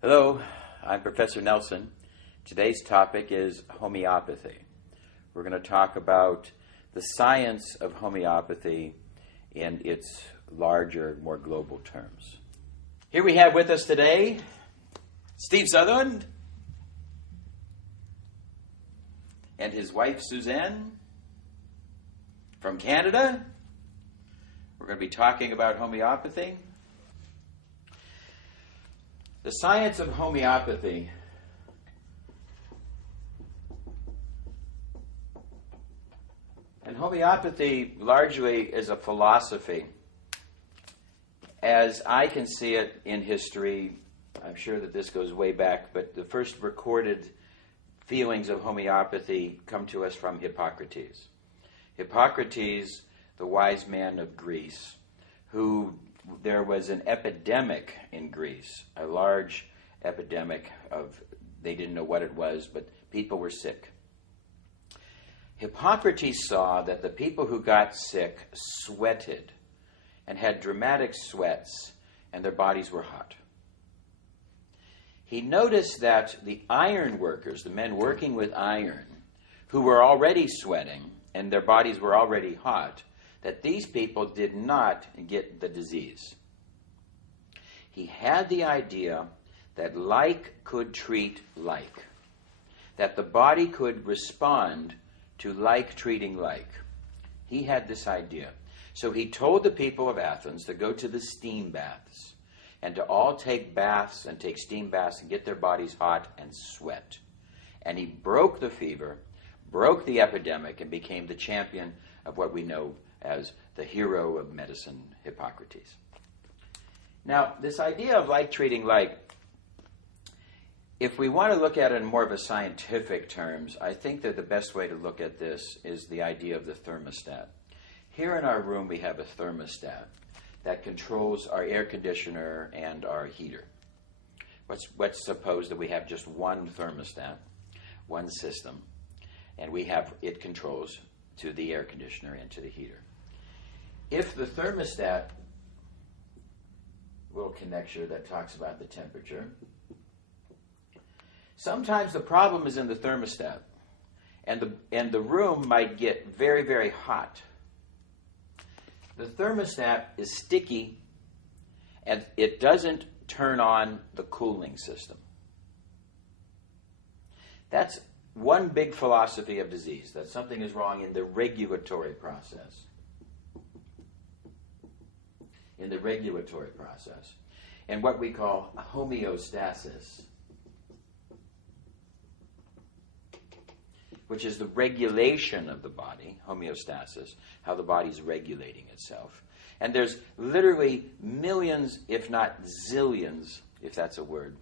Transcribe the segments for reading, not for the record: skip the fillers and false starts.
Hello, I'm Professor Nelson. Today's topic is homeopathy. We're going to talk about the science of homeopathy in its larger, more global terms. Here we have with us today Steve Sutherland and his wife Suzanne from Canada. We're going to be talking about homeopathy. The science of homeopathy and homeopathy largely is a philosophy. As I can see it in history, I'm sure that this goes way back, but the first recorded feelings of homeopathy come to us from Hippocrates. Hippocrates, the wise man of Greece, there was an epidemic in Greece, a large epidemic they didn't know what it was, but people were sick. Hippocrates saw that the people who got sick sweated and had dramatic sweats, and their bodies were hot. He noticed that the iron workers, the men working with iron, who were already sweating and their bodies were already hot, that these people did not get the disease. He had the idea that like could treat like, that the body could respond to like treating like. He had this idea. So he told the people of Athens to go to the steam baths and to all take baths and take steam baths and get their bodies hot and sweat. And he broke the fever, broke the epidemic, and became the champion of what we know as the hero of medicine, Hippocrates. Now, this idea of like treating like, if we want to look at it in more of a scientific terms, I think that the best way to look at this is the idea of the thermostat. Here in our room we have a thermostat that controls our air conditioner and our heater. Let's suppose that we have just one thermostat, one system, and it controls to the air conditioner and to the heater. If the thermostat, little connector that talks about the temperature, sometimes the problem is in the thermostat, and the room might get very, very hot. The thermostat is sticky, and it doesn't turn on the cooling system. That's one big philosophy of disease, that something is wrong in the regulatory process. In the regulatory process. And what we call homeostasis, which is the regulation of the body, homeostasis, how the body's regulating itself. And there's literally millions, if not zillions, if that's a word,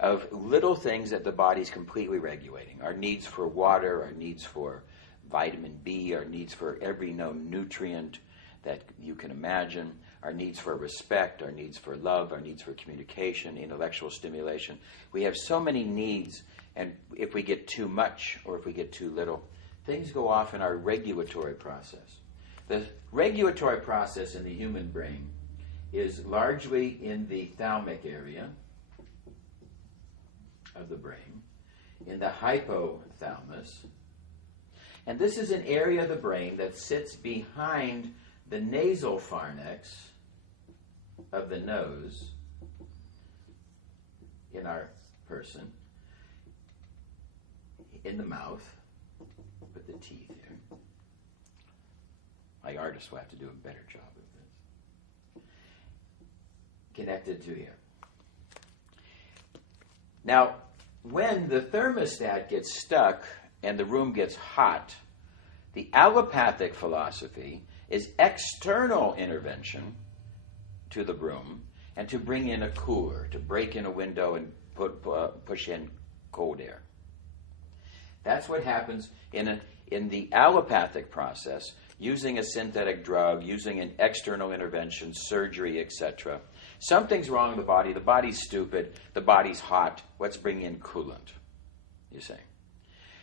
of little things that the body's completely regulating. Our needs for water, our needs for vitamin B, our needs for every known nutrient that you can imagine, our needs for respect, our needs for love, our needs for communication, intellectual stimulation. We have so many needs, and if we get too much or if we get too little, things go off in our regulatory process. The regulatory process in the human brain is largely in the thalamic area of the brain, in the hypothalamus. And this is an area of the brain that sits behind the nasal pharynx of the nose in our person, in the mouth, with the teeth here. My artist will have to do a better job of this. Connected to here. Now, when the thermostat gets stuck and the room gets hot, the allopathic philosophy is external intervention to the room and to bring in a cooler, to break in a window and push in cold air. That's what happens in the allopathic process, using a synthetic drug, using an external intervention, surgery, etc. Something's wrong with the body's stupid, the body's hot, let's bring in coolant, you see.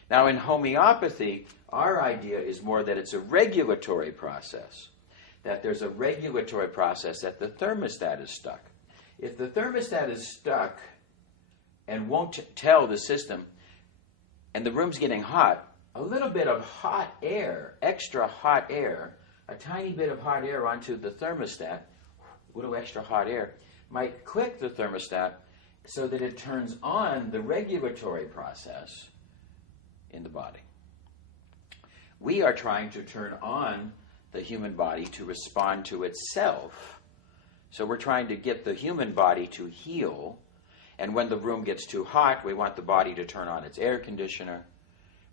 Now in homeopathy, our idea is more that it's a regulatory process, that there's a regulatory process, that the thermostat is stuck. If the thermostat is stuck, and won't tell the system, and the room's getting hot, a little bit of hot air, extra hot air, a tiny bit of hot air onto the thermostat, a little extra hot air, might click the thermostat so that it turns on the regulatory process in the body. We are trying to turn on the human body to respond to itself. So we're trying to get the human body to heal. And when the room gets too hot, we want the body to turn on its air conditioner.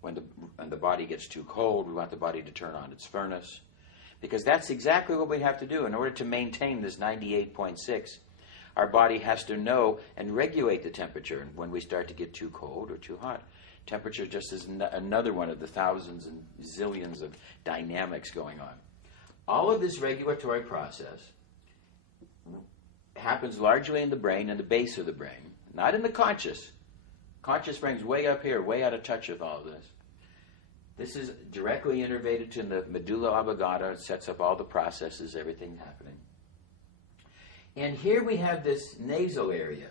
When the body gets too cold, we want the body to turn on its furnace. Because that's exactly what we have to do. In order to maintain this 98.6, our body has to know and regulate the temperature when we start to get too cold or too hot. Temperature just is another one of the thousands and zillions of dynamics going on. All of this regulatory process happens largely in the brain, in the base of the brain, not in the conscious. Conscious brain's way up here, way out of touch with all of this. This is directly innervated in the medulla oblongata. It sets up all the processes, everything happening. And here we have this nasal area.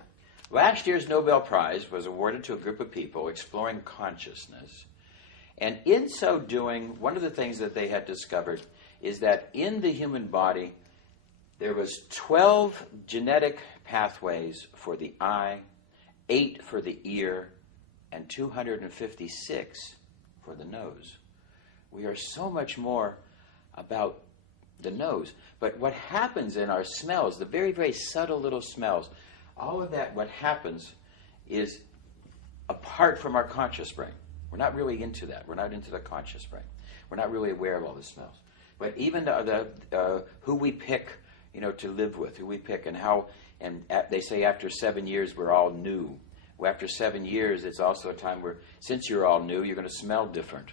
Last year's Nobel Prize was awarded to a group of people exploring consciousness. And in so doing, one of the things that they had discovered is that in the human body, there was 12 genetic pathways for the eye, 8 for the ear, and 256 for the nose. We are so much more about the nose. But what happens in our smells, the very, very subtle little smells, all of that, what happens is apart from our conscious brain. We're not really into that. We're not into the conscious brain. We're not really aware of all the smells. But even who we pick, to live with, who we pick, and how, they say after 7 years we're all new. Well, after 7 years, it's also a time where, since you're all new, you're going to smell different.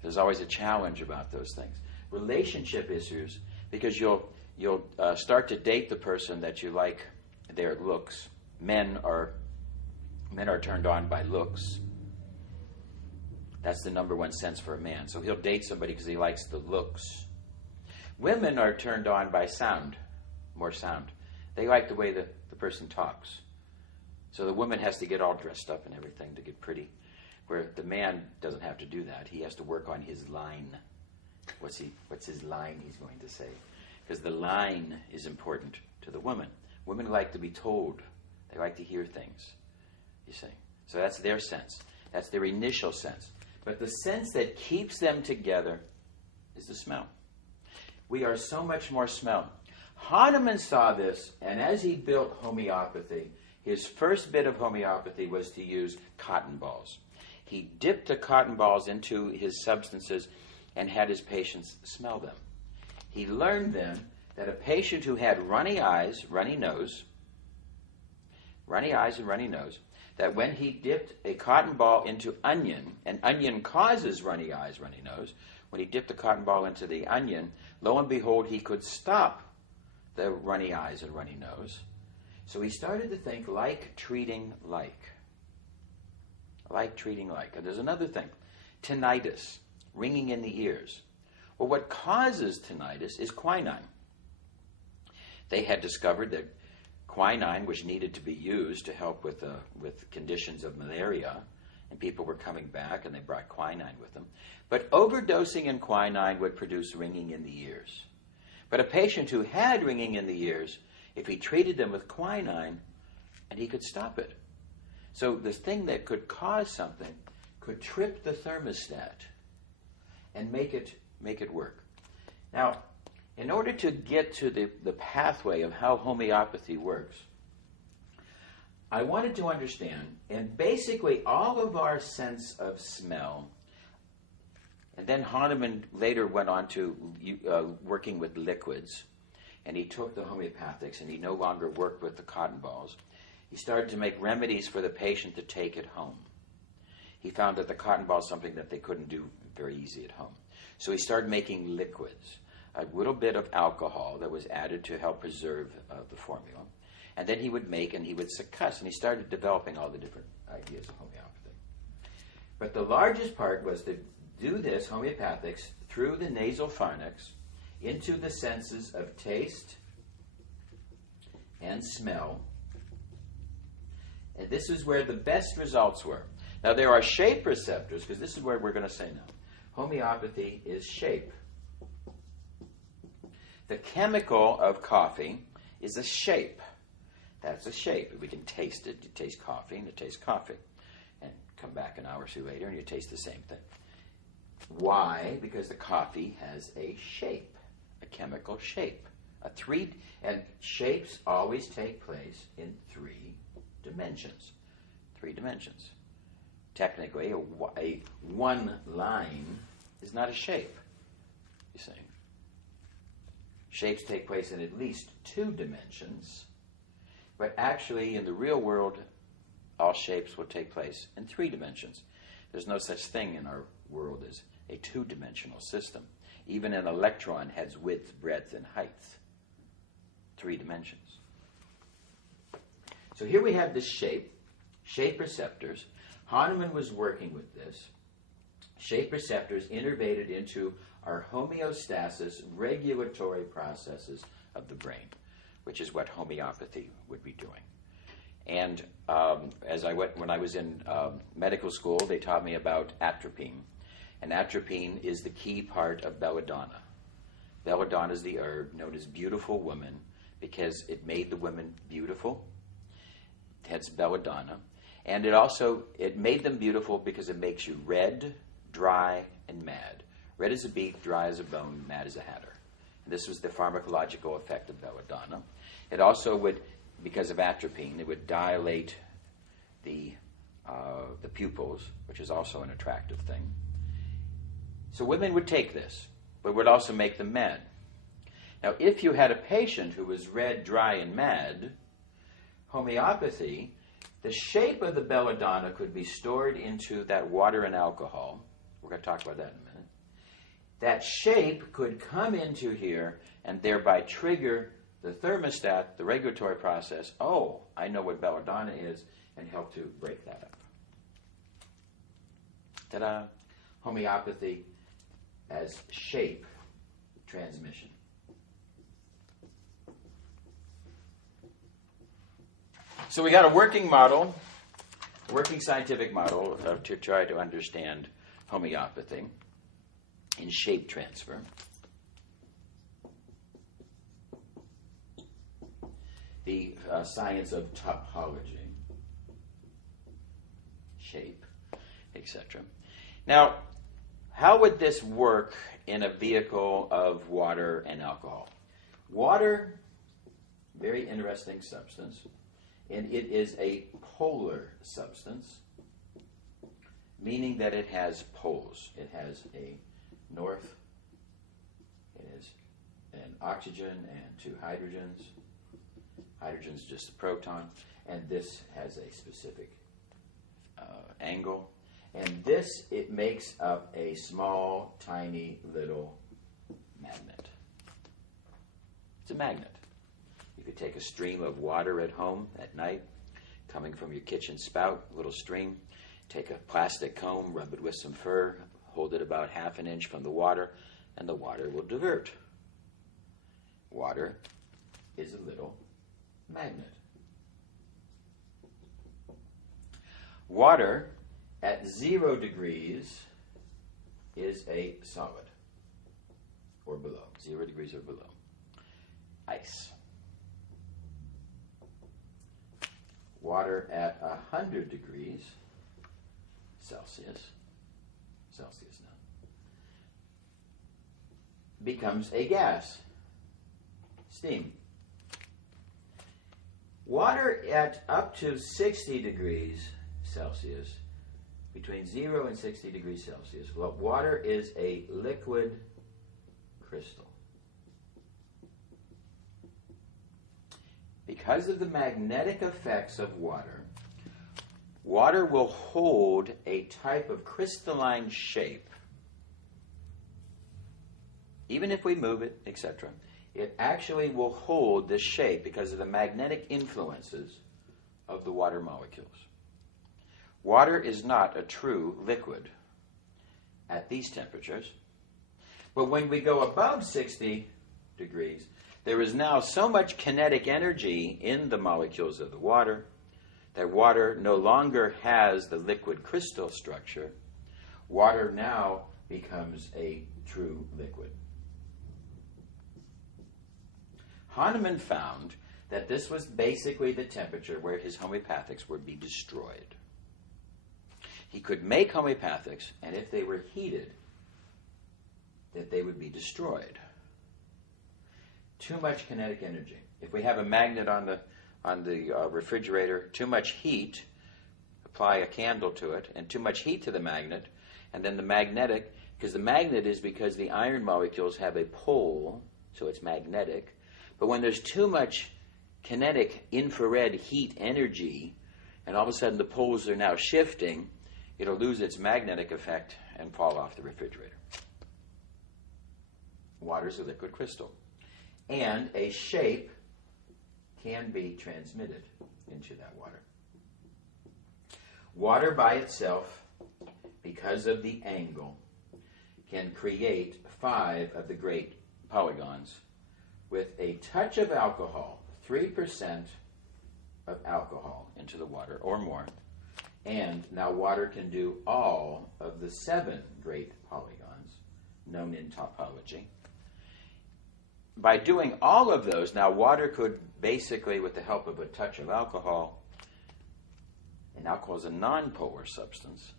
There's always a challenge about those things. Relationship issues, because you'll start to date the person that you like their looks. Men are turned on by looks. That's the number one sense for a man. So he'll date somebody because he likes the looks. Women are turned on by sound, more sound. They like the way the person talks. So the woman has to get all dressed up and everything to get pretty, where the man doesn't have to do that. He has to work on his line. What's his line he's going to say? Because the line is important to the woman. Women like to be told. They like to hear things, you see. So that's their sense. That's their initial sense. But the sense that keeps them together is the smell. We are so much more smell. Hahnemann saw this, and as he built homeopathy, his first bit of homeopathy was to use cotton balls. He dipped the cotton balls into his substances and had his patients smell them. He learned then that a patient who had runny eyes, runny nose, that when he dipped a cotton ball into onion, and onion causes runny eyes, runny nose, when he dipped the cotton ball into the onion, lo and behold, he could stop the runny eyes and runny nose. So he started to think like treating like. Like treating like. And there's another thing, tinnitus, ringing in the ears. Well, what causes tinnitus is quinine. They had discovered that quinine, which needed to be used to help with conditions of malaria, and people were coming back and they brought quinine with them. But overdosing in quinine would produce ringing in the ears. But a patient who had ringing in the ears, if he treated them with quinine, and he could stop it. So the thing that could cause something could trip the thermostat and make it work. Now, in order to get to the pathway of how homeopathy works, I wanted to understand, and basically all of our sense of smell, and then Hahnemann later went on to working with liquids, and he took the homeopathics, and he no longer worked with the cotton balls. He started to make remedies for the patient to take at home. He found that the cotton ball is something that they couldn't do very easy at home. So he started making liquids, a little bit of alcohol that was added to help preserve the formula. And then he would make and he would succuss, and he started developing all the different ideas of homeopathy. But the largest part was to do this homeopathics through the nasal pharynx into the senses of taste and smell, And this is where the best results were. Now, there are shape receptors, because this is where we're going to say now. Homeopathy is shape. The chemical of coffee is a shape. That's a shape. We can taste it. You taste coffee, and you taste coffee. And come back an hour or two later, and you taste the same thing. Why? Because the coffee has a shape, a chemical shape. And shapes always take place in 3 dimensions. 3 dimensions. Technically, a one line is not a shape, you see. Shapes take place in at least 2 dimensions, but actually in the real world, all shapes will take place in 3 dimensions. There's no such thing in our world as a 2-dimensional system. Even an electron has width, breadth, and height. 3 dimensions. So here we have this shape receptors. Hahnemann was working with this. Shape receptors innervated into our homeostasis regulatory processes of the brain, which is what homeopathy would be doing. And when I was in medical school, they taught me about atropine. And atropine is the key part of belladonna. Belladonna is the herb known as beautiful woman because it made the women beautiful. Hence belladonna. And it made them beautiful because it makes you red, dry, and mad. Red as a beet, dry as a bone, mad as a hatter. And this was the pharmacological effect of belladonna. It also would, because of atropine, it would dilate the pupils, which is also an attractive thing. So women would take this, but it would also make them mad. Now, if you had a patient who was red, dry, and mad, homeopathy, the shape of the belladonna could be stored into that water and alcohol. We're going to talk about that in a minute. That shape could come into here and thereby trigger the thermostat, the regulatory process. Oh, I know what belladonna is, and help to break that up. Ta-da! Homeopathy as shape transmission. So we got a working model, working scientific model to try to understand homeopathy in shape transfer. The science of topology, shape, etc. Now, how would this work in a vehicle of water and alcohol? Water, very interesting substance, and it is a polar substance, meaning that it has poles. It has a north, it has an oxygen and 2 hydrogens. Hydrogen's just a proton, and this has a specific angle. And this, it makes up a small, tiny, little magnet. It's a magnet. You could take a stream of water at home at night, coming from your kitchen spout, a little stream, take a plastic comb, rub it with some fur, hold it about 1/2 inch from the water, and the water will divert. Water is a little magnet. Water at 0 degrees is a solid, or below. 0 degrees or below. Ice. Water at 100 degrees Celsius now, becomes a gas, steam. Water at up to 60 degrees Celsius, between 0 and 60 degrees Celsius, well, water is a liquid crystal. Because of the magnetic effects of water, water will hold a type of crystalline shape. Even if we move it, etc., it actually will hold this shape because of the magnetic influences of the water molecules. Water is not a true liquid at these temperatures. But when we go above 60 degrees, there is now so much kinetic energy in the molecules of the water that water no longer has the liquid crystal structure. Water now becomes a true liquid. Hahnemann found that this was basically the temperature where his homeopathics would be destroyed. He could make homeopathics, and if they were heated, that they would be destroyed. Too much kinetic energy. If we have a magnet on the refrigerator, too much heat, apply a candle to it, and too much heat to the magnet, and then the magnetic, because the magnet is because the iron molecules have a pole, so it's magnetic. But when there's too much kinetic infrared heat energy, and all of a sudden the poles are now shifting, it'll lose its magnetic effect and fall off the refrigerator. Water's a liquid crystal. And a shape can be transmitted into that water. Water by itself, because of the angle, can create 5 of the great polygons with a touch of alcohol, 3% of alcohol into the water or more. And now water can do all of the 7 great polygons known in topology. By doing all of those, now water could basically, with the help of a touch of alcohol, and alcohol is a nonpolar substance,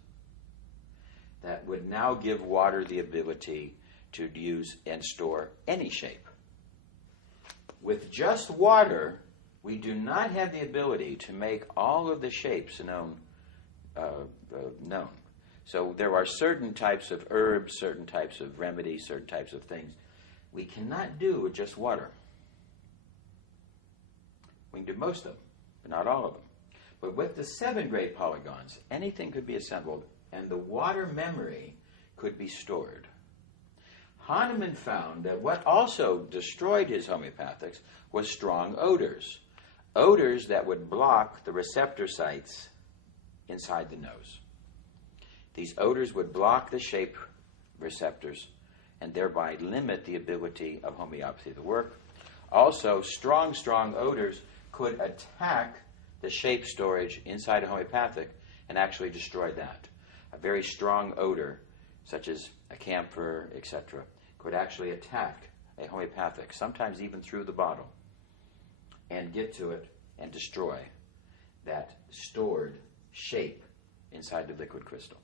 that would now give water the ability to use and store any shape. With just water, we do not have the ability to make all of the shapes known. So there are certain types of herbs, certain types of remedies, certain types of things we cannot do with just water. We can do most of them, but not all of them. But with the 7 great polygons, anything could be assembled, and the water memory could be stored. Hahnemann found that what also destroyed his homeopathics was strong odors. Odors that would block the receptor sites inside the nose. These odors would block the shape receptors and thereby limit the ability of homeopathy to work. Also, strong odors could attack the shape storage inside a homeopathic and actually destroy that. A very strong odor, such as a camphor, etc., could actually attack a homeopathic, sometimes even through the bottle, and get to it and destroy that stored shape inside the liquid crystal.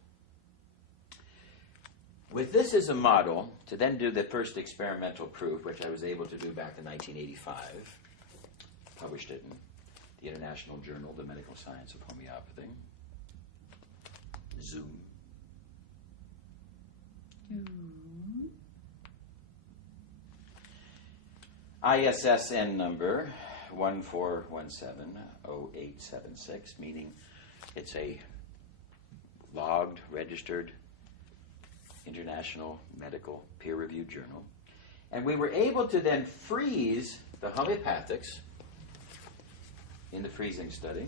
With this as a model, to then do the first experimental proof, which I was able to do back in 1985, published it in the International Journal, The Medical Science of Homeopathy. Zoom. ISSN number 14170876, meaning it's a logged, registered, international medical peer-reviewed journal. And we were able to then freeze the homeopathics in the freezing study.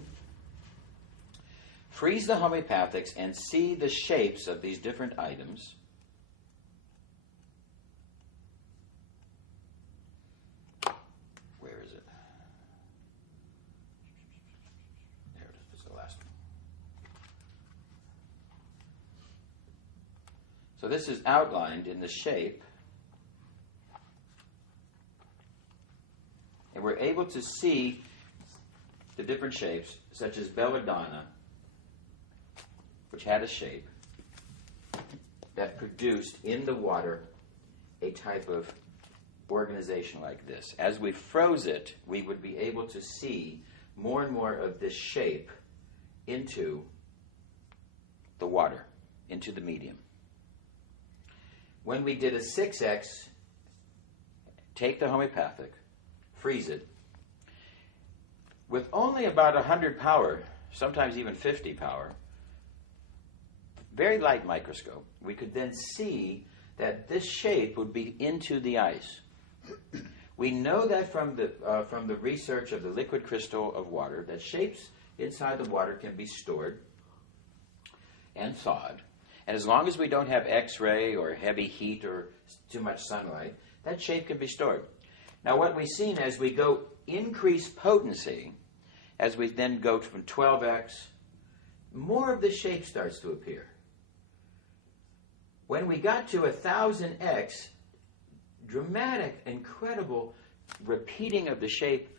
Freeze the homeopathics and see the shapes of these different items. Where is it? There it is. It's the last one. So this is outlined in the shape. And we're able to see the different shapes, such as belladonna, which had a shape that produced in the water a type of organization like this. As we froze it, we would be able to see more and more of this shape into the water, into the medium. When we did a 6X, take the homeopathic, freeze it, with only about 100 power, sometimes even 50 power, very light microscope, we could then see that this shape would be into the ice. We know that from the research of the liquid crystal of water, that shapes inside the water can be stored and thawed. And as long as we don't have X-ray or heavy heat or too much sunlight, that shape can be stored. Now what we've seen as we go increase potency, as we then go from 12x, more of the shape starts to appear. When we got to 1000x, dramatic, incredible repeating of the shape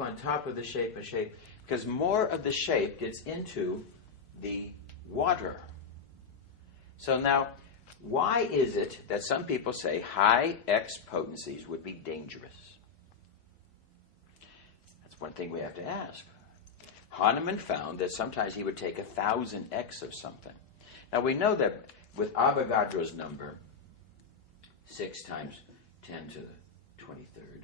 on top of the shape, because more of the shape gets into the water. So now, why is it that some people say high X potencies would be dangerous? That's one thing we have to ask. Hahnemann found that sometimes he would take 1000x of something. Now we know that with Avogadro's number, 6 times 10 to the 23rd,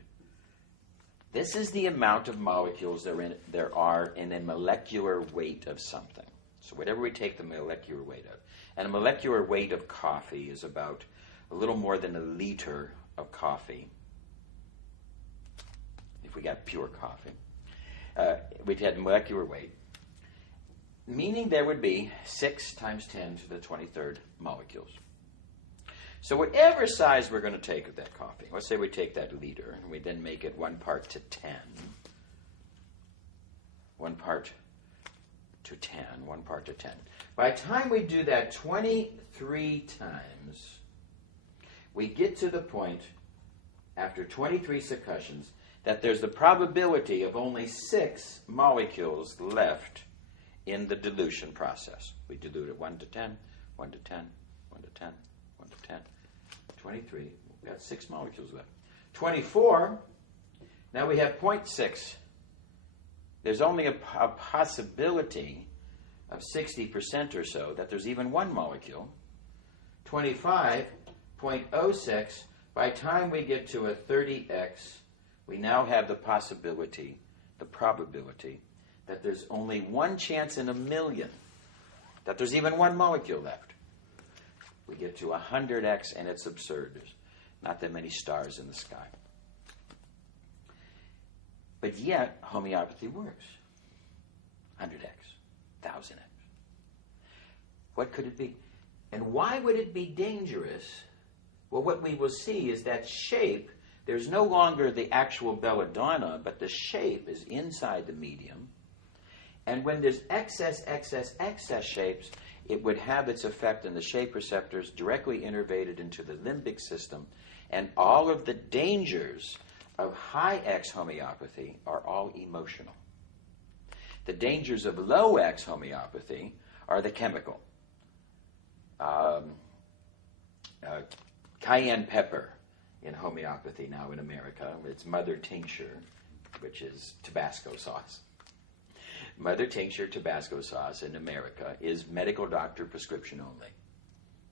this is the amount of molecules there are in a molecular weight of something. So whatever we take the molecular weight of. And a molecular weight of coffee is about a little more than a liter of coffee. If we got pure coffee. We'd had molecular weight. Meaning there would be 6 times 10 to the 23rd molecules. So whatever size we're going to take of that coffee, let's say we take that liter, and we then make it 1 part to 10. 1 part to 10, 1 part to 10. By the time we do that 23 times, we get to the point, after 23 succussions, that there's the probability of only 6 molecules left in the dilution process. We dilute it 1 to 10, 1 to 10, 1 to 10, 1 to 10. 23, we've got 6 molecules left. 24, now we have 0.6. There's only a possibility of 60% or so that there's even 1 molecule. 25, 0.06, by the time we get to a 30x, we now have the possibility, the probability, that there's only 1 chance in a million that there's even 1 molecule left. We get to 100x, and it's absurd. There's not that many stars in the sky. But yet, homeopathy works. 100x, 1000x. What could it be? And why would it be dangerous? Well, what we will see is that shape, there's no longer the actual belladonna, but the shape is inside the medium. And when there's excess shapes, it would have its effect in the shape receptors directly innervated into the limbic system. And all of the dangers of high X homeopathy are all emotional. The dangers of low X homeopathy are the chemical. Cayenne pepper in homeopathy now in America, it's mother tincture, which is Tabasco sauce. Mother tincture Tabasco sauce in America is medical doctor prescription only.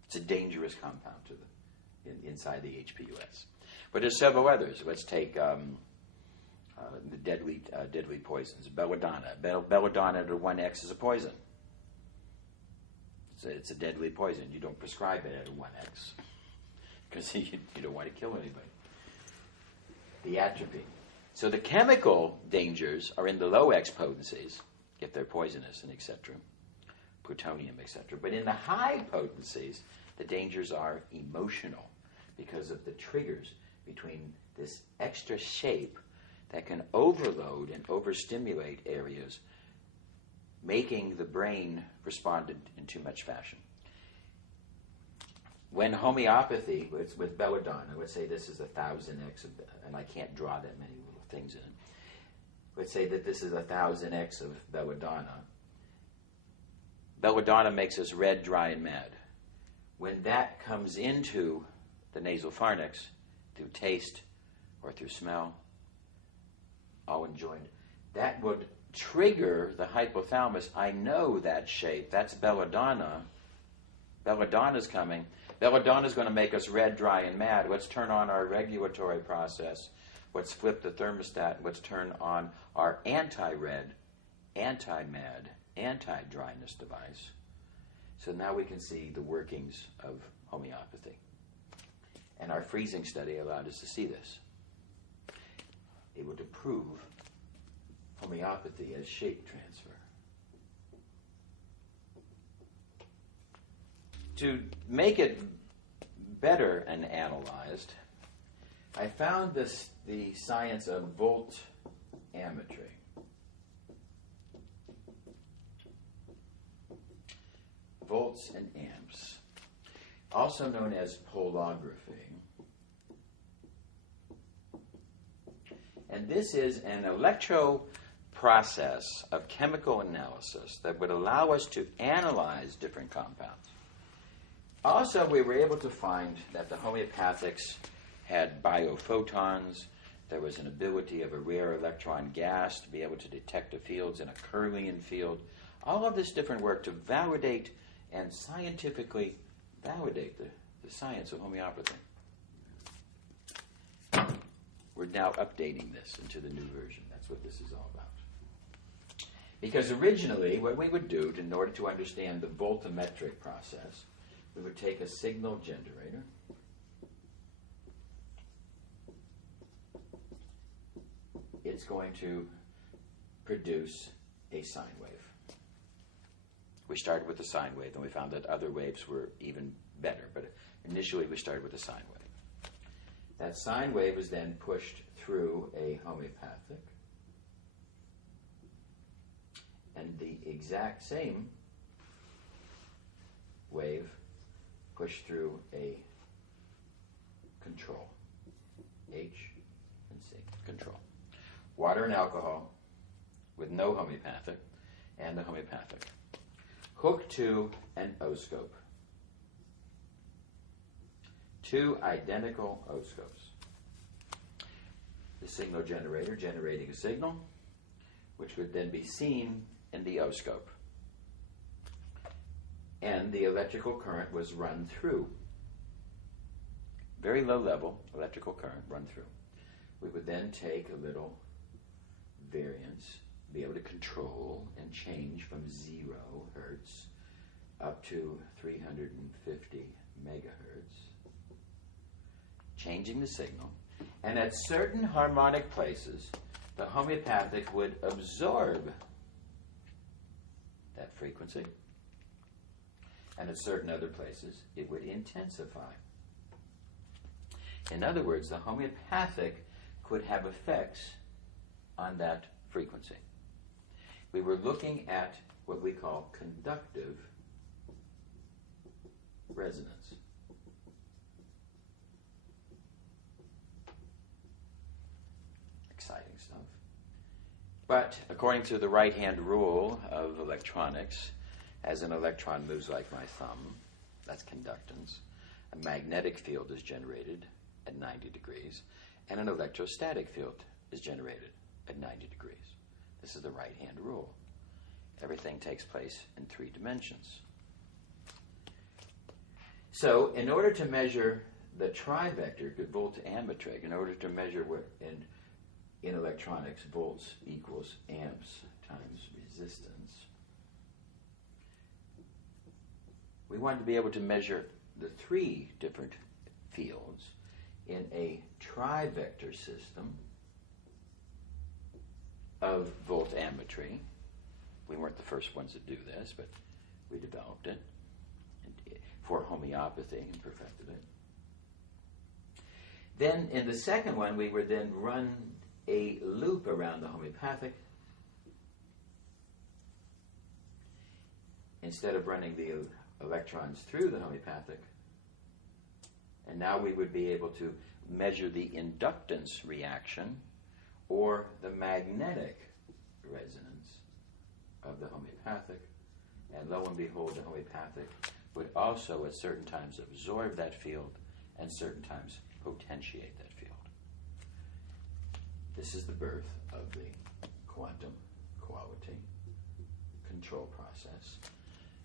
It's a dangerous compound to inside the HPUS. But there's several others. Let's take the deadly poisons. Belladonna. Belladonna to 1x is a poison. It's a deadly poison. You don't prescribe it at a 1x because you don't want to kill anybody. The atropine. So the chemical dangers are in the low X potencies, if they're poisonous and etc., plutonium, etc. But in the high potencies, the dangers are emotional because of the triggers between this extra shape that can overload and overstimulate areas, making the brain respond in too much fashion. When homeopathy, with belladonna, let's say this is 1000x, and I can't draw that many little things in it. Let's say that this is 1000x of belladonna. Belladonna makes us red, dry, and mad. When that comes into the nasal pharynx through taste or through smell, all enjoined, that would trigger the hypothalamus. I know that shape. That's belladonna. Belladonna's coming. Belladonna's going to make us red, dry, and mad. Let's turn on our regulatory process. Let's flip the thermostat. Let's turn on our anti-red, anti-mad, anti-dryness device. So now we can see the workings of homeopathy. And our freezing study allowed us to see this. Able to prove homeopathy as shape transfer. To make it better and analyzed, I found the science of voltammetry. volts and amps, also known as polography. And this is an electro process of chemical analysis that would allow us to analyze different compounds. Also, we were able to find that the homeopathics had biophotons. There was an ability of a rare electron gas to be able to detect the fields in a Kerlian field. All of this different work to validate and scientifically validate the science of homeopathy. We're now updating this into the new version. That's what this is all about. Because originally, what we would do in order to understand the voltammetric process, we would take a signal generator, it's going to produce a sine wave. We started with the sine wave, and we found that other waves were even better, but initially we started with the sine wave. That sine wave is then pushed through a homeopathic, and the exact same wave pushed through a control, H and C, control. Water and alcohol with no homeopathic, and the homeopathic, hooked to an O-scope. Two identical O-scopes. The signal generator generating a signal, which would then be seen in the O-scope. And the electrical current was run through. Very low level electrical current run through. We would then take a little variance, be able to control and change from 0 hertz up to 350 megahertz, changing the signal. And at certain harmonic places, the homeopathic would absorb that frequency, and at certain other places, it would intensify. In other words, the homeopathic could have effects on that frequency. We were looking at what we call conductive resonance. Exciting stuff. But according to the right-hand rule of electronics, as an electron moves like my thumb, that's conductance, a magnetic field is generated at 90 degrees, and an electrostatic field is generated at 90 degrees. This is the right-hand rule. Everything takes place in 3 dimensions. So, in order to measure the trivector, the voltammetric, in order to measure what in electronics, volts equals amps times resistance, we wanted to be able to measure the 3 different fields in a trivector system of voltammetry. We weren't the first ones to do this, but we developed it for homeopathy and perfected it. Then in the second one, we would then run a loop around the homeopathic. Instead of running the electrons through the homeopathic, and now we would be able to measure the inductance reaction or the magnetic resonance of the homeopathic. And lo and behold, the homeopathic would also at certain times absorb that field and certain times potentiate that field. This is the birth of the quantum quality control process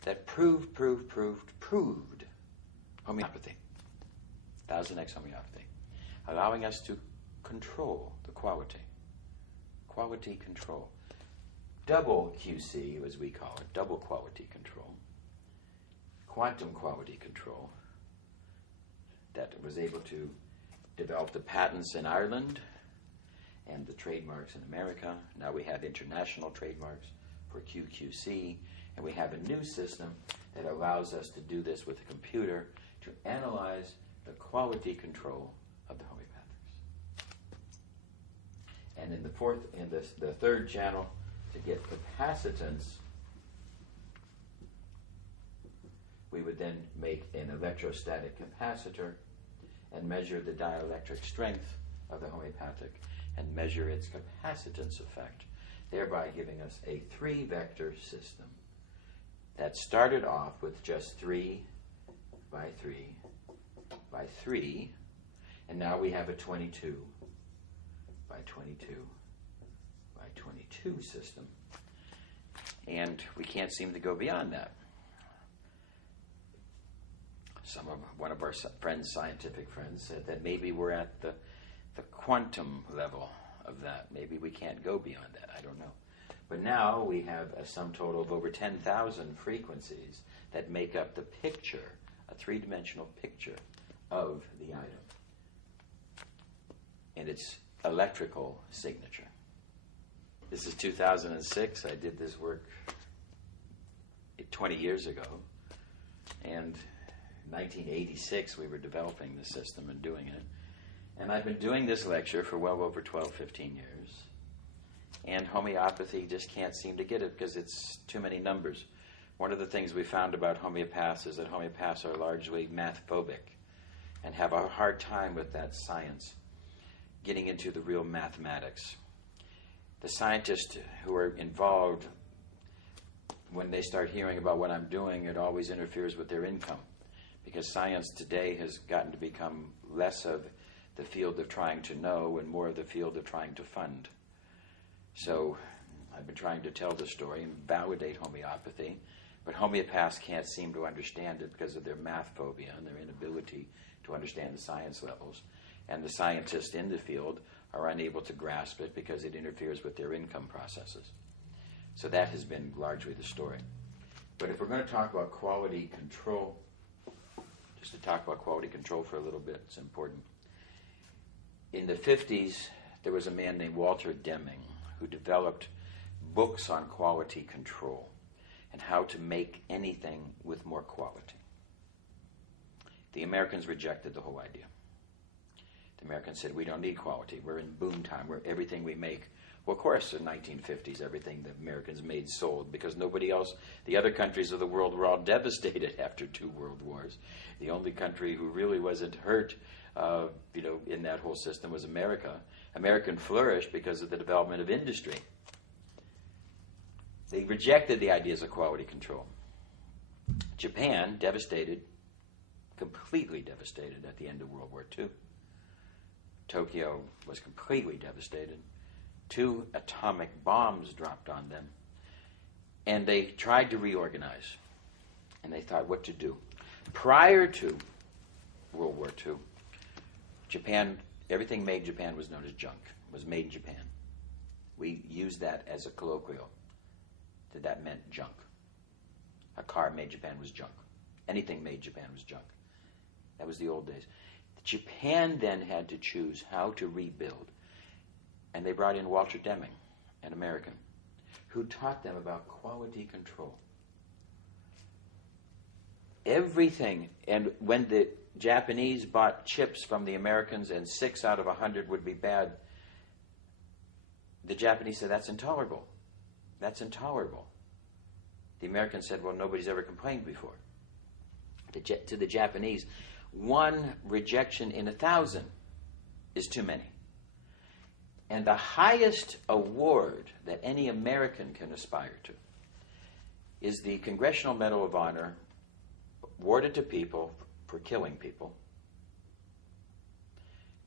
that proved homeopathy, 1000x homeopathy, allowing us to control the quality control. Double QC, as we call it, double quality control, quantum quality control, that was able to develop the patents in Ireland and the trademarks in America. Now we have international trademarks for QQC, and we have a new system that allows us to do this with a computer to analyze the quality control of the homeopathics. And in the third channel, to get capacitance We would then make an electrostatic capacitor and measure the dielectric strength of the homeopathic and measure its capacitance effect, thereby giving us a 3-vector system that started off with just 3 by 3 by 3, and now we have a 22 by 22 by 22 system, and we can't seem to go beyond that. One of our friends, scientific friends, said that maybe we're at the quantum level of that. Maybe we can't go beyond that. I don't know. But now we have a sum total of over 10,000 frequencies that make up the picture, a 3-dimensional picture of the item and its electrical signature. This is 2006. I did this work 20 years ago. And in 1986, we were developing the system and doing it. And I've been doing this lecture for well over 12, 15 years. And homeopathy just can't seem to get it because it's too many numbers. One of the things we found about homeopaths is that homeopaths are largely math-phobic and have a hard time with that science, getting into the real mathematics. The scientists who are involved, when they start hearing about what I'm doing, it always interferes with their income, because science today has gotten to become less of the field of trying to know and more of the field of trying to fund. So I've been trying to tell the story and validate homeopathy, but homeopaths can't seem to understand it because of their math phobia and their inability to understand the science levels. And the scientists in the field are unable to grasp it because it interferes with their income processes. So that has been largely the story. But if we're going to talk about quality control, just to talk about quality control for a little bit, it's important. In the 50s, there was a man named Walter Deming who developed books on quality control and how to make anything with more quality. The Americans rejected the whole idea. The Americans said, we don't need quality. We're in boom time, where everything we make. Well, of course, in the 1950s, everything the Americans made sold, because nobody else, the other countries of the world were all devastated after 2 world wars. The only country who really wasn't hurt in that whole system was America. America flourished because of the development of industry. They rejected the ideas of quality control. Japan, devastated, completely devastated at the end of World War II. Tokyo was completely devastated. 2 atomic bombs dropped on them. And they tried to reorganize. And they thought what to do. Prior to World War II, Japan, everything made in Japan was known as junk. It was made in Japan. We used that as a colloquial. That meant junk. A car made in Japan was junk. Anything made in Japan was junk. That was the old days. Japan then had to choose how to rebuild. And they brought in Walter Deming, an American, who taught them about quality control. Everything, and when the Japanese bought chips from the Americans and 6 out of 100 would be bad, the Japanese said, that's intolerable. That's intolerable. The Americans said, well, nobody's ever complained before. To the Japanese, 1 rejection in 1,000 is too many. And the highest award that any American can aspire to is the Congressional Medal of Honor awarded to people for killing people.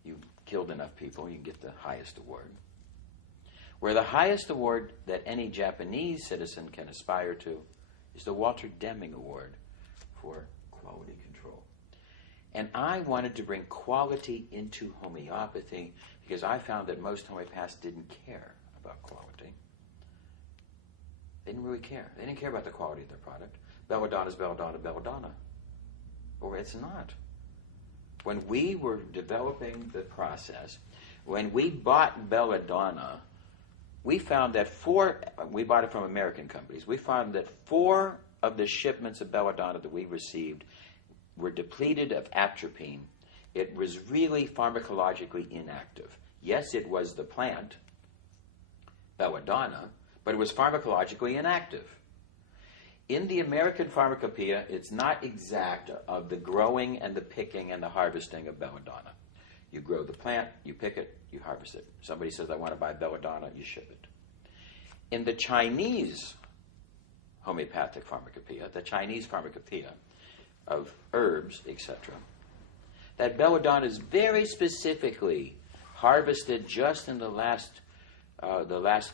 You killed enough people, you can get the highest award. Where the highest award that any Japanese citizen can aspire to is the Walter Deming Award for quality control. And I wanted to bring quality into homeopathy because I found that most homeopaths didn't care about quality. They didn't really care. They didn't care about the quality of their product. Belladonna is belladonna, belladonna. Or it's not. When we were developing the process, when we bought belladonna, we found that we bought it from American companies. We found that 4 of the shipments of belladonna that we received were depleted of atropine. It was really pharmacologically inactive. Yes, it was the plant, belladonna, but it was pharmacologically inactive. In the American pharmacopoeia, it's not exact of the growing and the picking and the harvesting of belladonna. You grow the plant, you pick it, you harvest it. Somebody says, I want to buy belladonna, you ship it. In the Chinese homeopathic pharmacopoeia, the Chinese pharmacopoeia of herbs, etc., that belladonna is very specifically harvested just in the last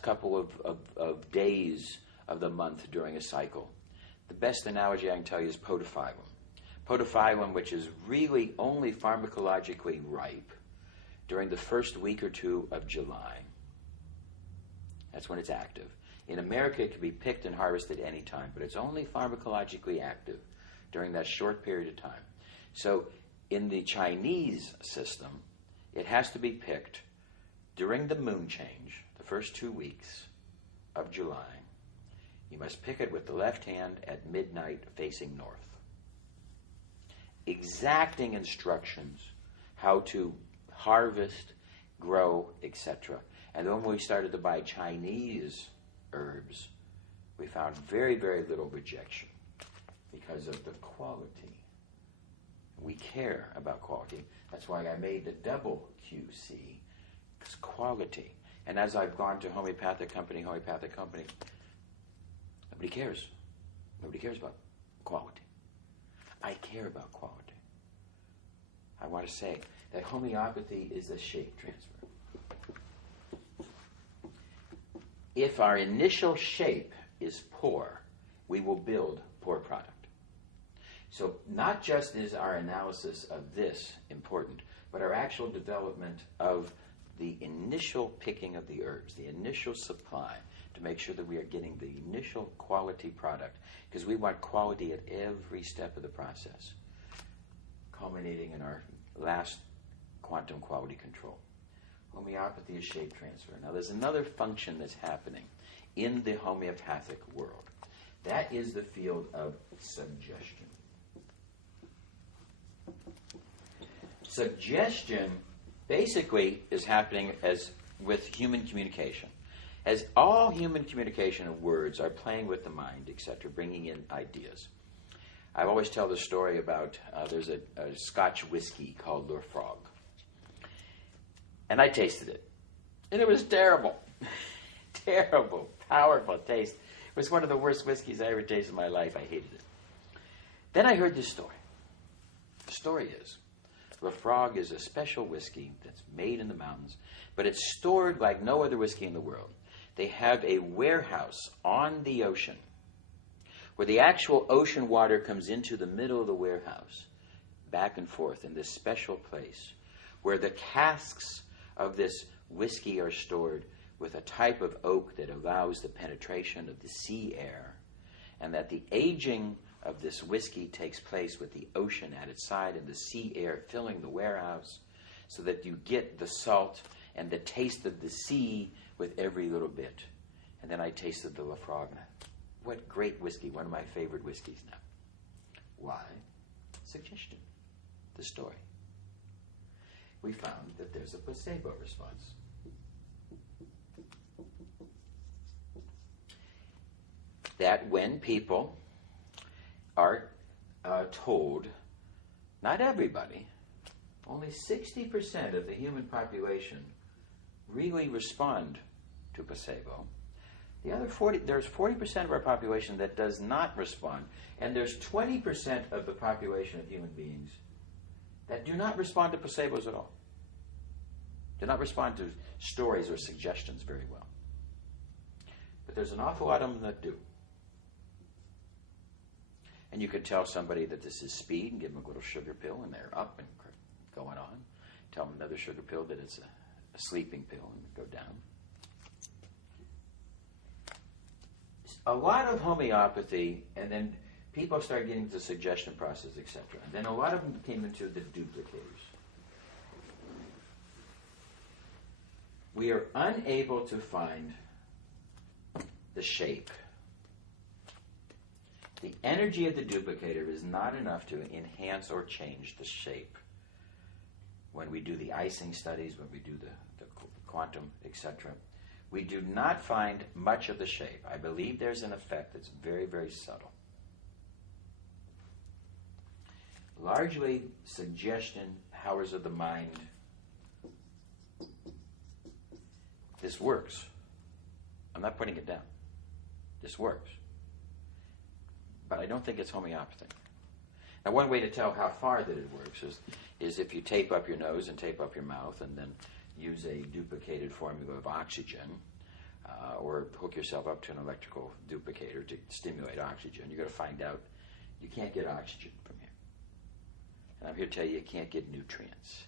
couple of days of the month during a cycle. The best analogy I can tell you is podophyllum. Podophyllum, which is really only pharmacologically ripe during the first week or two of July. That's when it's active. In America, it can be picked and harvested any time, but it's only pharmacologically active during that short period of time. So in the Chinese system, it has to be picked during the moon change, the first 2 weeks of July. You must pick it with the left hand at midnight facing north. Exacting instructions how to harvest, grow, etc. And then when we started to buy Chinese herbs, we found very, very little rejection because of the quality. We care about quality. That's why I made the double QC. It's quality. And as I've gone to homeopathic company, nobody cares. Nobody cares about quality. I care about quality. I want to say that homeopathy is a shape transfer. If our initial shape is poor, we will build poor product. So not just is our analysis of this important, but our actual development of the initial picking of the herbs, the initial supply, to make sure that we are getting the initial quality product, because we want quality at every step of the process, culminating in our last quantum quality control. Homeopathy is shape transfer. Now there's another function that's happening in the homeopathic world. That is the field of suggestion. Suggestion basically is happening as with human communication. As all human communication and words are playing with the mind, etc., bringing in ideas. I always tell the story about there's a Scotch whiskey called Frog. And I tasted it. And it was terrible. Terrible, powerful taste. It was one of the worst whiskeys I ever tasted in my life. I hated it. Then I heard this story. The story is, Frog is a special whiskey that's made in the mountains, but it's stored like no other whiskey in the world. They have a warehouse on the ocean where the actual ocean water comes into the middle of the warehouse, back and forth in this special place where the casks of this whiskey are stored with a type of oak that allows the penetration of the sea air, and that the aging of this whiskey takes place with the ocean at its side and the sea air filling the warehouse, so that you get the salt and the taste of the sea with every little bit. And then I tasted the Frog. What great whiskey, one of my favorite whiskeys now. Why? Suggestion. The story. We found that there's a placebo response. That when people are told, not everybody, only 60% of the human population really respond to placebo. The other 40, there's 40% of our population that does not respond, and there's 20% of the population of human beings that do not respond to placebos at all. Do not respond to stories or suggestions very well. But there's an awful lot of them that do. And you could tell somebody that this is speed and give them a little sugar pill and they're up and going on. Tell them another sugar pill that it's a sleeping pill and go down. A lot of homeopathy, and then people start getting into the suggestion process, etc. And then a lot of them came into the duplicators. We are unable to find the shape. The energy of the duplicator is not enough to enhance or change the shape. When we do the icing studies, when we do the quantum, etc., we do not find much of the shape. I believe there's an effect that's very, very subtle. largely suggestion, powers of the mind. This works. I'm not putting it down. This works. But I don't think it's homeopathy. Now, one way to tell how far that it works is if you tape up your nose and tape up your mouth and then use a duplicated formula of oxygen, or hook yourself up to an electrical duplicator to stimulate oxygen. You're going to find out you can't get oxygen from here. And I'm here to tell you can't get nutrients.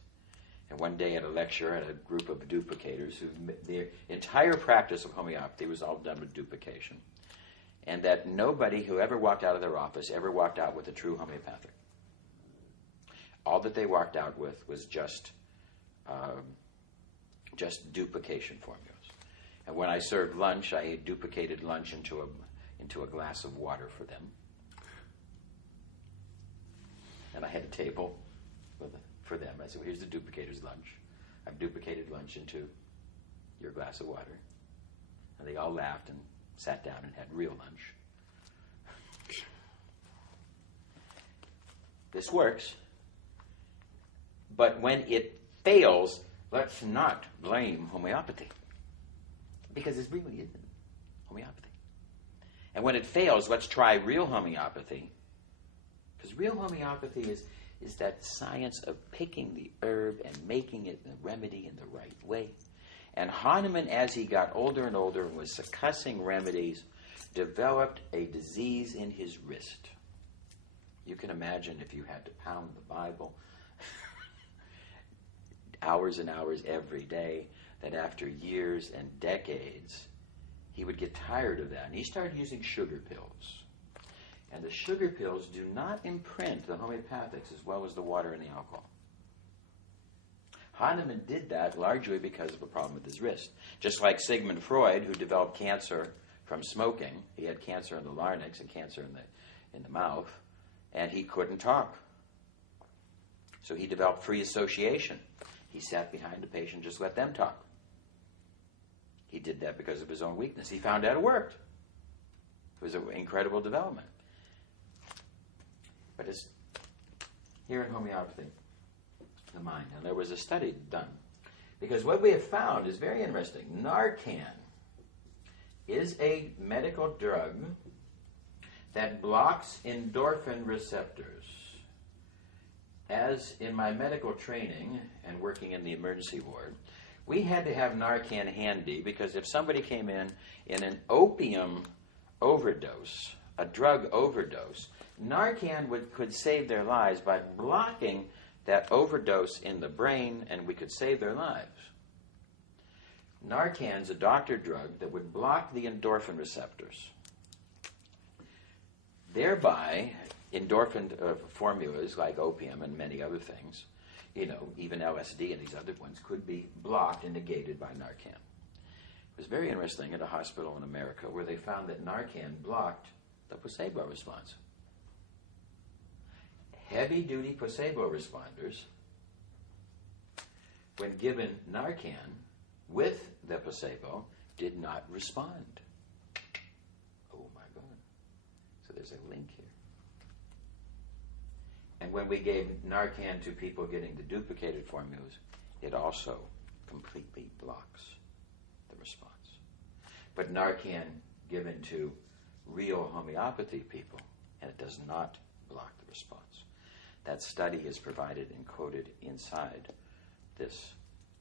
And one day at a lecture, I had a group of duplicators who their entire practice of homeopathy was all done with duplication. And that nobody who ever walked out of their office ever walked out with a true homeopathic. All that they walked out with was just duplication formulas. And when I served lunch, I duplicated lunch into a glass of water for them. And I had a table for them. I said, well, here's the duplicator's lunch. I've duplicated lunch into your glass of water. And they all laughed and sat down and had real lunch. This works. But when it fails, let's not blame homeopathy. Because it really isn't homeopathy. And when it fails, let's try real homeopathy. Because real homeopathy is that science of picking the herb and making it the remedy in the right way. And Hahnemann, as he got older and older and was succussing remedies, developed a disease in his wrist. You can imagine if you had to pound the Bible hours and hours every day, that after years and decades, he would get tired of that. And he started using sugar pills. And the sugar pills do not imprint the homeopathics as well as the water and the alcohol. Hahnemann did that largely because of a problem with his wrist. Just like Sigmund Freud, who developed cancer from smoking. He had cancer in the larynx and cancer in the mouth, and he couldn't talk. So he developed free association. He sat behind the patient and just let them talk. He did that because of his own weakness. He found out it worked. It was an incredible development. But it's here in homeopathy, the mind. And there was a study done. Because what we have found is very interesting. Narcan is a medical drug that blocks endorphin receptors. As in my medical training and working in the emergency ward, we had to have Narcan handy because if somebody came in an opium overdose, a drug overdose, Narcan could save their lives by blocking that overdose in the brain, and we could save their lives. Narcan's a doctor drug that would block the endorphin receptors. Thereby, endorphin formulas like opium and many other things, even LSD and these other ones, could be blocked and negated by Narcan. It was very interesting at a hospital in America where they found that Narcan blocked the placebo response. Heavy-duty placebo responders, when given Narcan with the placebo, did not respond. Oh my God. So there's a link here. And when we gave Narcan to people getting the duplicated formulas, it also completely blocks the response. But Narcan given to real homeopathy people, and it does not block the response. That study is provided and quoted inside this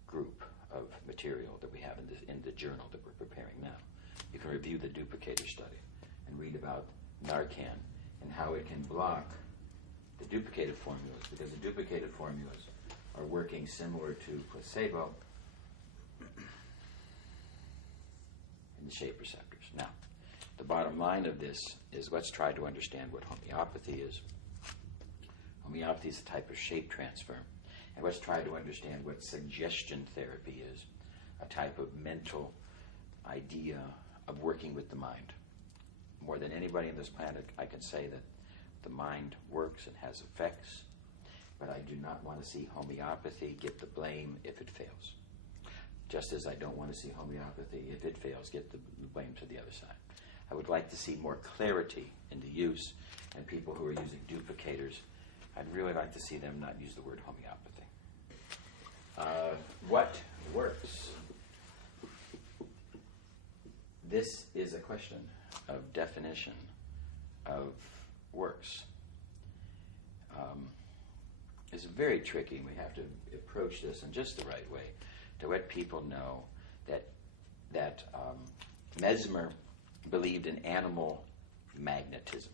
group of material that we have in the journal that we're preparing now. You can review the duplicator study and read about Narcan and how it can block the duplicated formulas, because the duplicated formulas are working similar to placebo in the shape receptors. Now, the bottom line of this is let's try to understand what homeopathy is. Homeopathy is a type of shape transfer. And let's try to understand what suggestion therapy is, a type of mental idea of working with the mind. More than anybody on this planet, I can say that the mind works and has effects, but I do not want to see homeopathy get the blame if it fails. Just as I don't want to see homeopathy, if it fails, get the blame to the other side. I would like to see more clarity in the use, and people who are using duplicators, I'd really like to see them not use the word homeopathy. What works? This is a question of definition of works. It's very tricky. We have to approach this in just the right way to let people know that Mesmer believed in animal magnetism.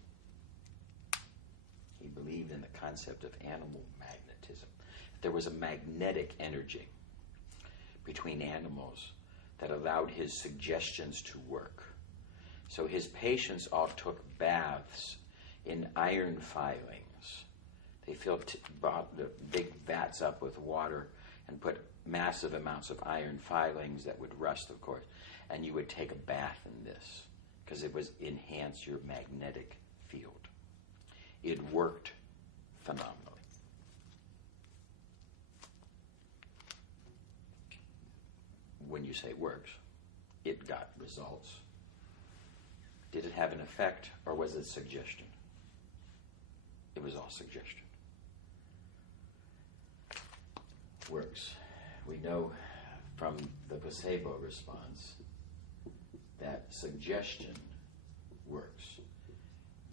He believed in the concept of animal magnetism. There was a magnetic energy between animals that allowed his suggestions to work. So his patients all took baths in iron filings. They filled the big vats up with water and put massive amounts of iron filings that would rust, of course. And you would take a bath in this because it would enhance your magnetic field. It worked phenomenally. When you say works, it got results. Did it have an effect, or was it suggestion? It was all suggestion. Works. We know from the placebo response that suggestion works.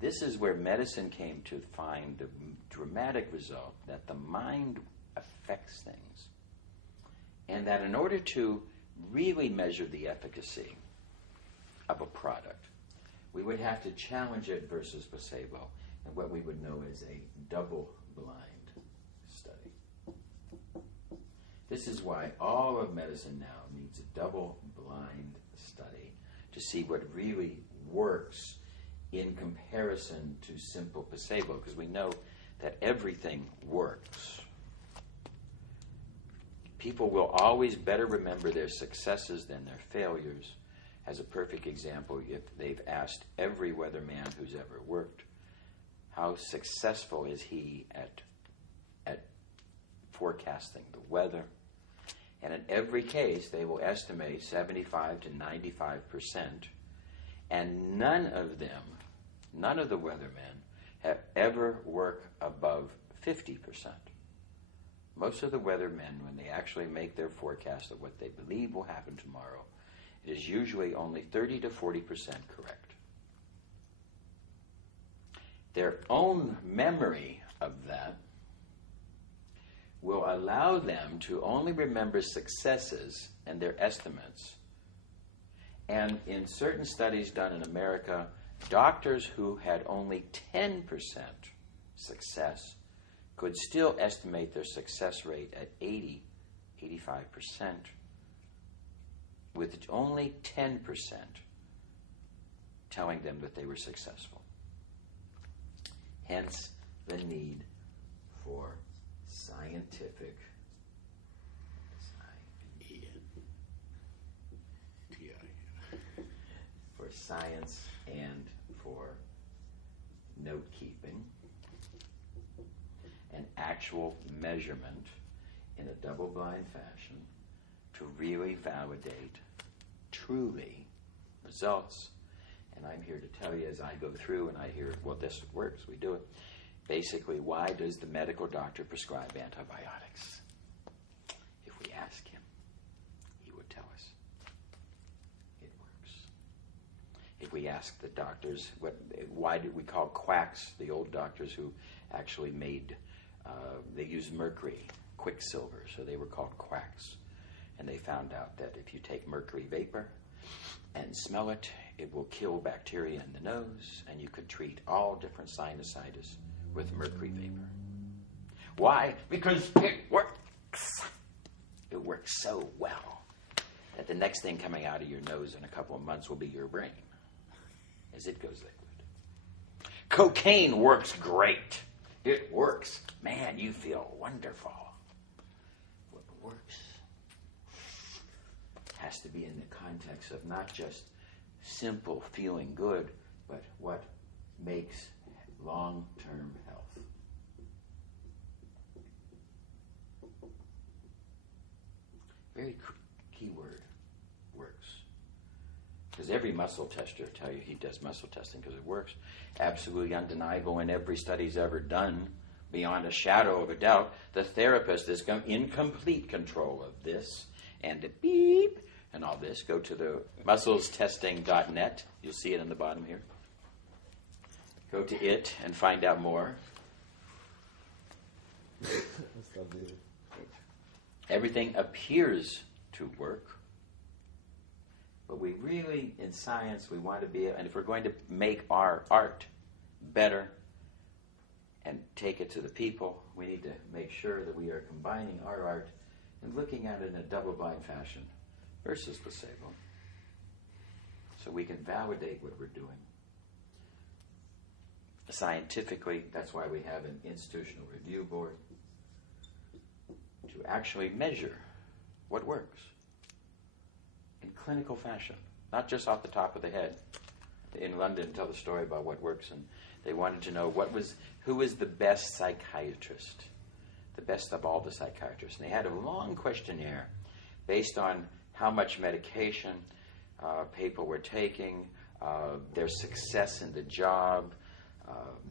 This is where medicine came to find the dramatic result that the mind affects things, and that in order to really measure the efficacy of a product, we would have to challenge it versus placebo and what we would know as a double-blind study. This is why all of medicine now needs a double-blind study to see what really works in comparison to simple placebo, because we know that everything works. People will always better remember their successes than their failures. As a perfect example, if they've asked every weatherman who's ever worked, how successful is he at forecasting the weather? And in every case, they will estimate 75 to 95%, and none of the weathermen have ever worked above 50%. Most of the weathermen, when they actually make their forecast of what they believe will happen tomorrow, it is usually only 30 to 40% correct. Their own memory of that will allow them to only remember successes and their estimates. And in certain studies done in America, doctors who had only 10% success could still estimate their success rate at 80, 85%, with only 10% telling them that they were successful. Hence the need for scientific for science and for note keeping and actual measurement in a double-blind fashion to really validate truly results. And I'm here to tell you, as I go through and I hear, well, this works, we do it. Basically, why does the medical doctor prescribe antibiotics? If we ask him, he would tell us. It works. If we ask the doctors, why did we call quacks the old doctors who actually made, they used mercury, quicksilver, so they were called quacks. And they found out that if you take mercury vapor and smell it, it will kill bacteria in the nose, and you could treat all different sinusitis with mercury vapor. Why? Because it works. It works so well that the next thing coming out of your nose in a couple of months will be your brain as it goes liquid. Cocaine works great. It works. Man, you feel wonderful. What works has to be in the context of not just simple feeling good, but what makes long-term health. Very key word, works. Because every muscle tester will tell you he does muscle testing because it works. Absolutely undeniable in every study's ever done beyond a shadow of a doubt, the therapist is in complete control of this and the beep and all this. Go to the musclestesting.net. You'll see it in the bottom here. Go to it and find out more. Everything appears to work. But we really, in science, we want to be, and if we're going to make our art better and take it to the people, we need to make sure that we are combining our art and looking at it in a double-blind fashion versus placebo, so we can validate what we're doing. Scientifically, that's why we have an institutional review board to actually measure what works in clinical fashion, not just off the top of the head. In London, tell the story about what works, and they wanted to know who was the best psychiatrist, the best of all the psychiatrists. And they had a long questionnaire based on how much medication people were taking, their success in the job,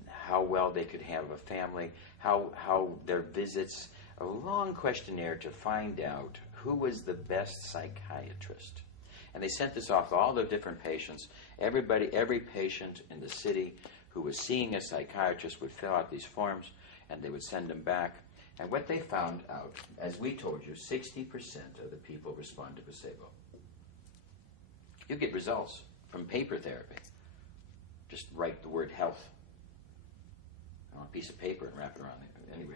how well they could have a family, how their visits, a long questionnaire to find out who was the best psychiatrist. And they sent this off to all the different patients. Every patient in the city who was seeing a psychiatrist would fill out these forms, and they would send them back. And what they found out, as we told you, 60% of the people respond to placebo. You get results from paper therapy. Just write the word health on a piece of paper and wrap it around there. Anyway,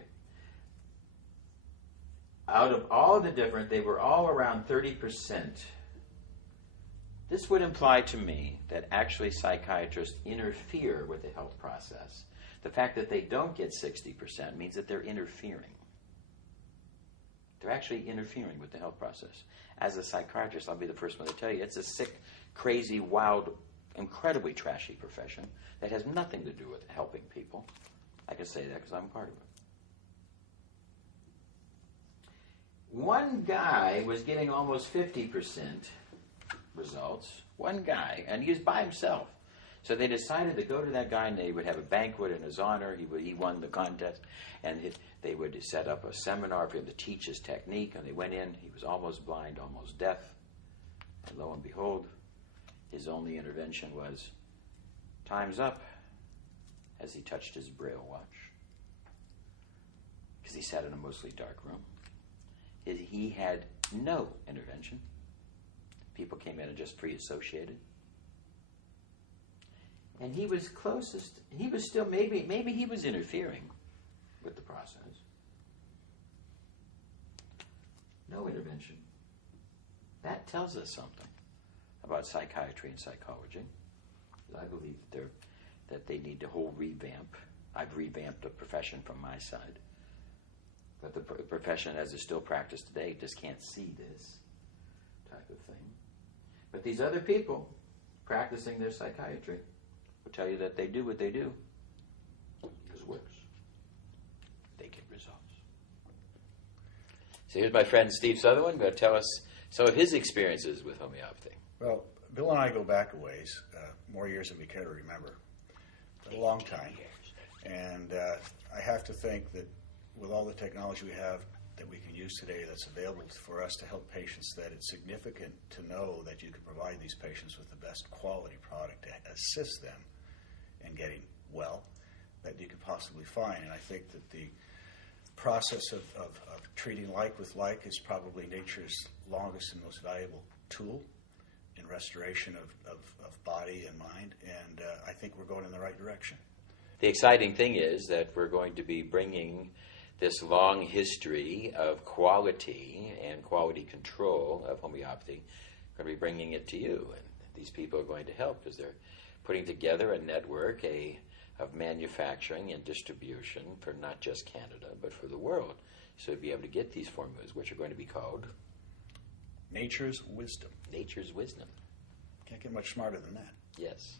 out of all the different, they were all around 30%. This would imply to me that actually psychiatrists interfere with the health process. The fact that they don't get 60% means that they're interfering. They're actually interfering with the health process. As a psychiatrist, I'll be the first one to tell you, it's a sick, crazy, wild, incredibly trashy profession that has nothing to do with helping people. I can say that because I'm part of it. One guy was getting almost 50% results. One guy, and he was by himself. So they decided to go to that guy, and they would have a banquet in his honor. He won the contest, and they would set up a seminar for him to teach his technique. And they went in. He was almost blind, almost deaf. And lo and behold, his only intervention was, "Time's up," as he touched his Braille watch. Because he sat in a mostly dark room. He had no intervention. People came in and just free associated. And he was closest, he was still, maybe he was interfering with the process. No intervention. That tells us something about psychiatry and psychology. I believe that they need a whole revamp. I've revamped the profession from my side. But the profession as it's still practiced today just can't see this type of thing. But these other people practicing their psychiatry will tell you that they do what they do because it works. They get results. So here's my friend Steve Sutherland going to tell us some of his experiences with homeopathy. Well, Bill and I go back a ways, more years than we care to remember. A long time. And I have to think that with all the technology we have that we can use today that's available for us to help patients, that it's significant to know that you can provide these patients with the best quality product to assist them in getting well that you could possibly find. And I think that the process of treating like with like is probably nature's longest and most valuable tool in restoration of body and mind. And I think we're going in the right direction. The exciting thing is that we're going to be bringing this long history of quality and quality control of homeopathy. We're going to be bringing it to you. And these people are going to help because they're putting together a network of manufacturing and distribution for not just Canada, but for the world. So to be able to get these formulas, which are going to be called Nature's Wisdom. Nature's Wisdom. Can't get much smarter than that. Yes.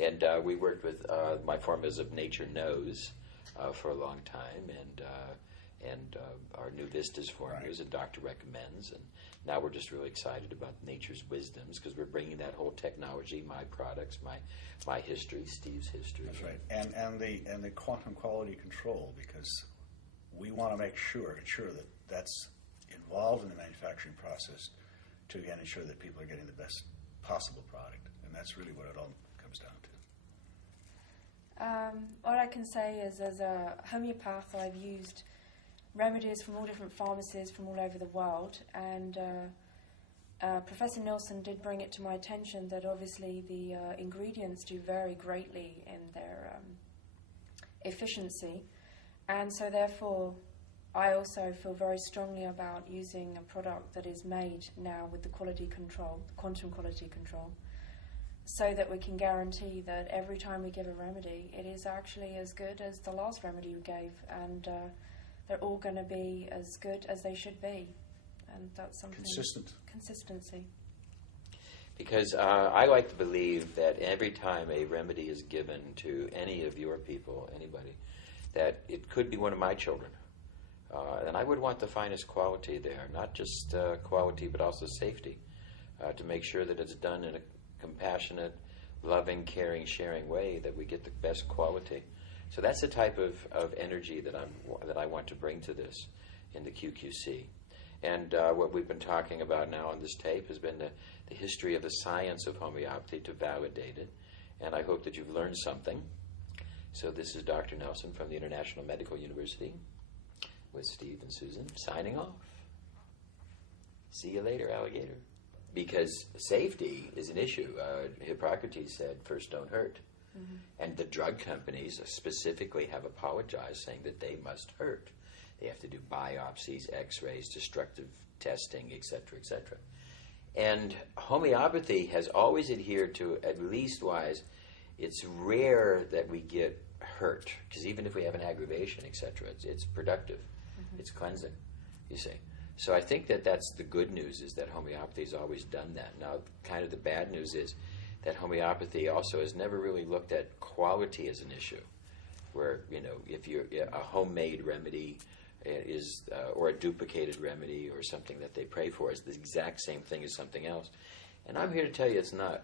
And we worked with my formulas of Nature Knows for a long time, and and our new Vistas formulas that Doctor recommends. And now we're just really excited about nature's wisdoms because we're bringing that whole technology, my products, my history, Steve's history. That's right, and the quantum quality control, because we want to ensure that that's involved in the manufacturing process to again ensure that people are getting the best possible product, and that's really what it all comes down to. All I can say is, as a homeopath, I've used remedies from all different pharmacies from all over the world, and Professor Nilsson did bring it to my attention that obviously the ingredients do vary greatly in their efficiency, and so therefore I also feel very strongly about using a product that is made now with the quality control, the quantum quality control, so that we can guarantee that every time we give a remedy, it is actually as good as the last remedy we gave, and they're all going to be as good as they should be. And that's something... Consistency. Because I like to believe that every time a remedy is given to any of your people, anybody, that it could be one of my children. And I would want the finest quality there, not just quality but also safety, to make sure that it's done in a compassionate, loving, caring, sharing way, that we get the best quality. So that's the type of energy that I want to bring to this in the QQC. And what we've been talking about now on this tape has been the history of the science of homeopathy to validate it. And I hope that you've learned something. So this is Dr. Nelson from the International Medical University with Steve and Susan signing off. See you later, alligator. Because safety is an issue. Hippocrates said, first don't hurt. Mm-hmm. And the drug companies specifically have apologized, saying that they must hurt. They have to do biopsies, x-rays, destructive testing, etc., etc. And homeopathy has always adhered to, at least wise, it's rare that we get hurt, because even if we have an aggravation, etc., it's productive. Mm-hmm. It's cleansing, you see. So I think that that's the good news, is that homeopathy has always done that. Now, kind of the bad news is that homeopathy also has never really looked at quality as an issue, where, you know, if you're a homemade remedy is or a duplicated remedy or something that they pray for is the exact same thing as something else. And I'm here to tell you it's not,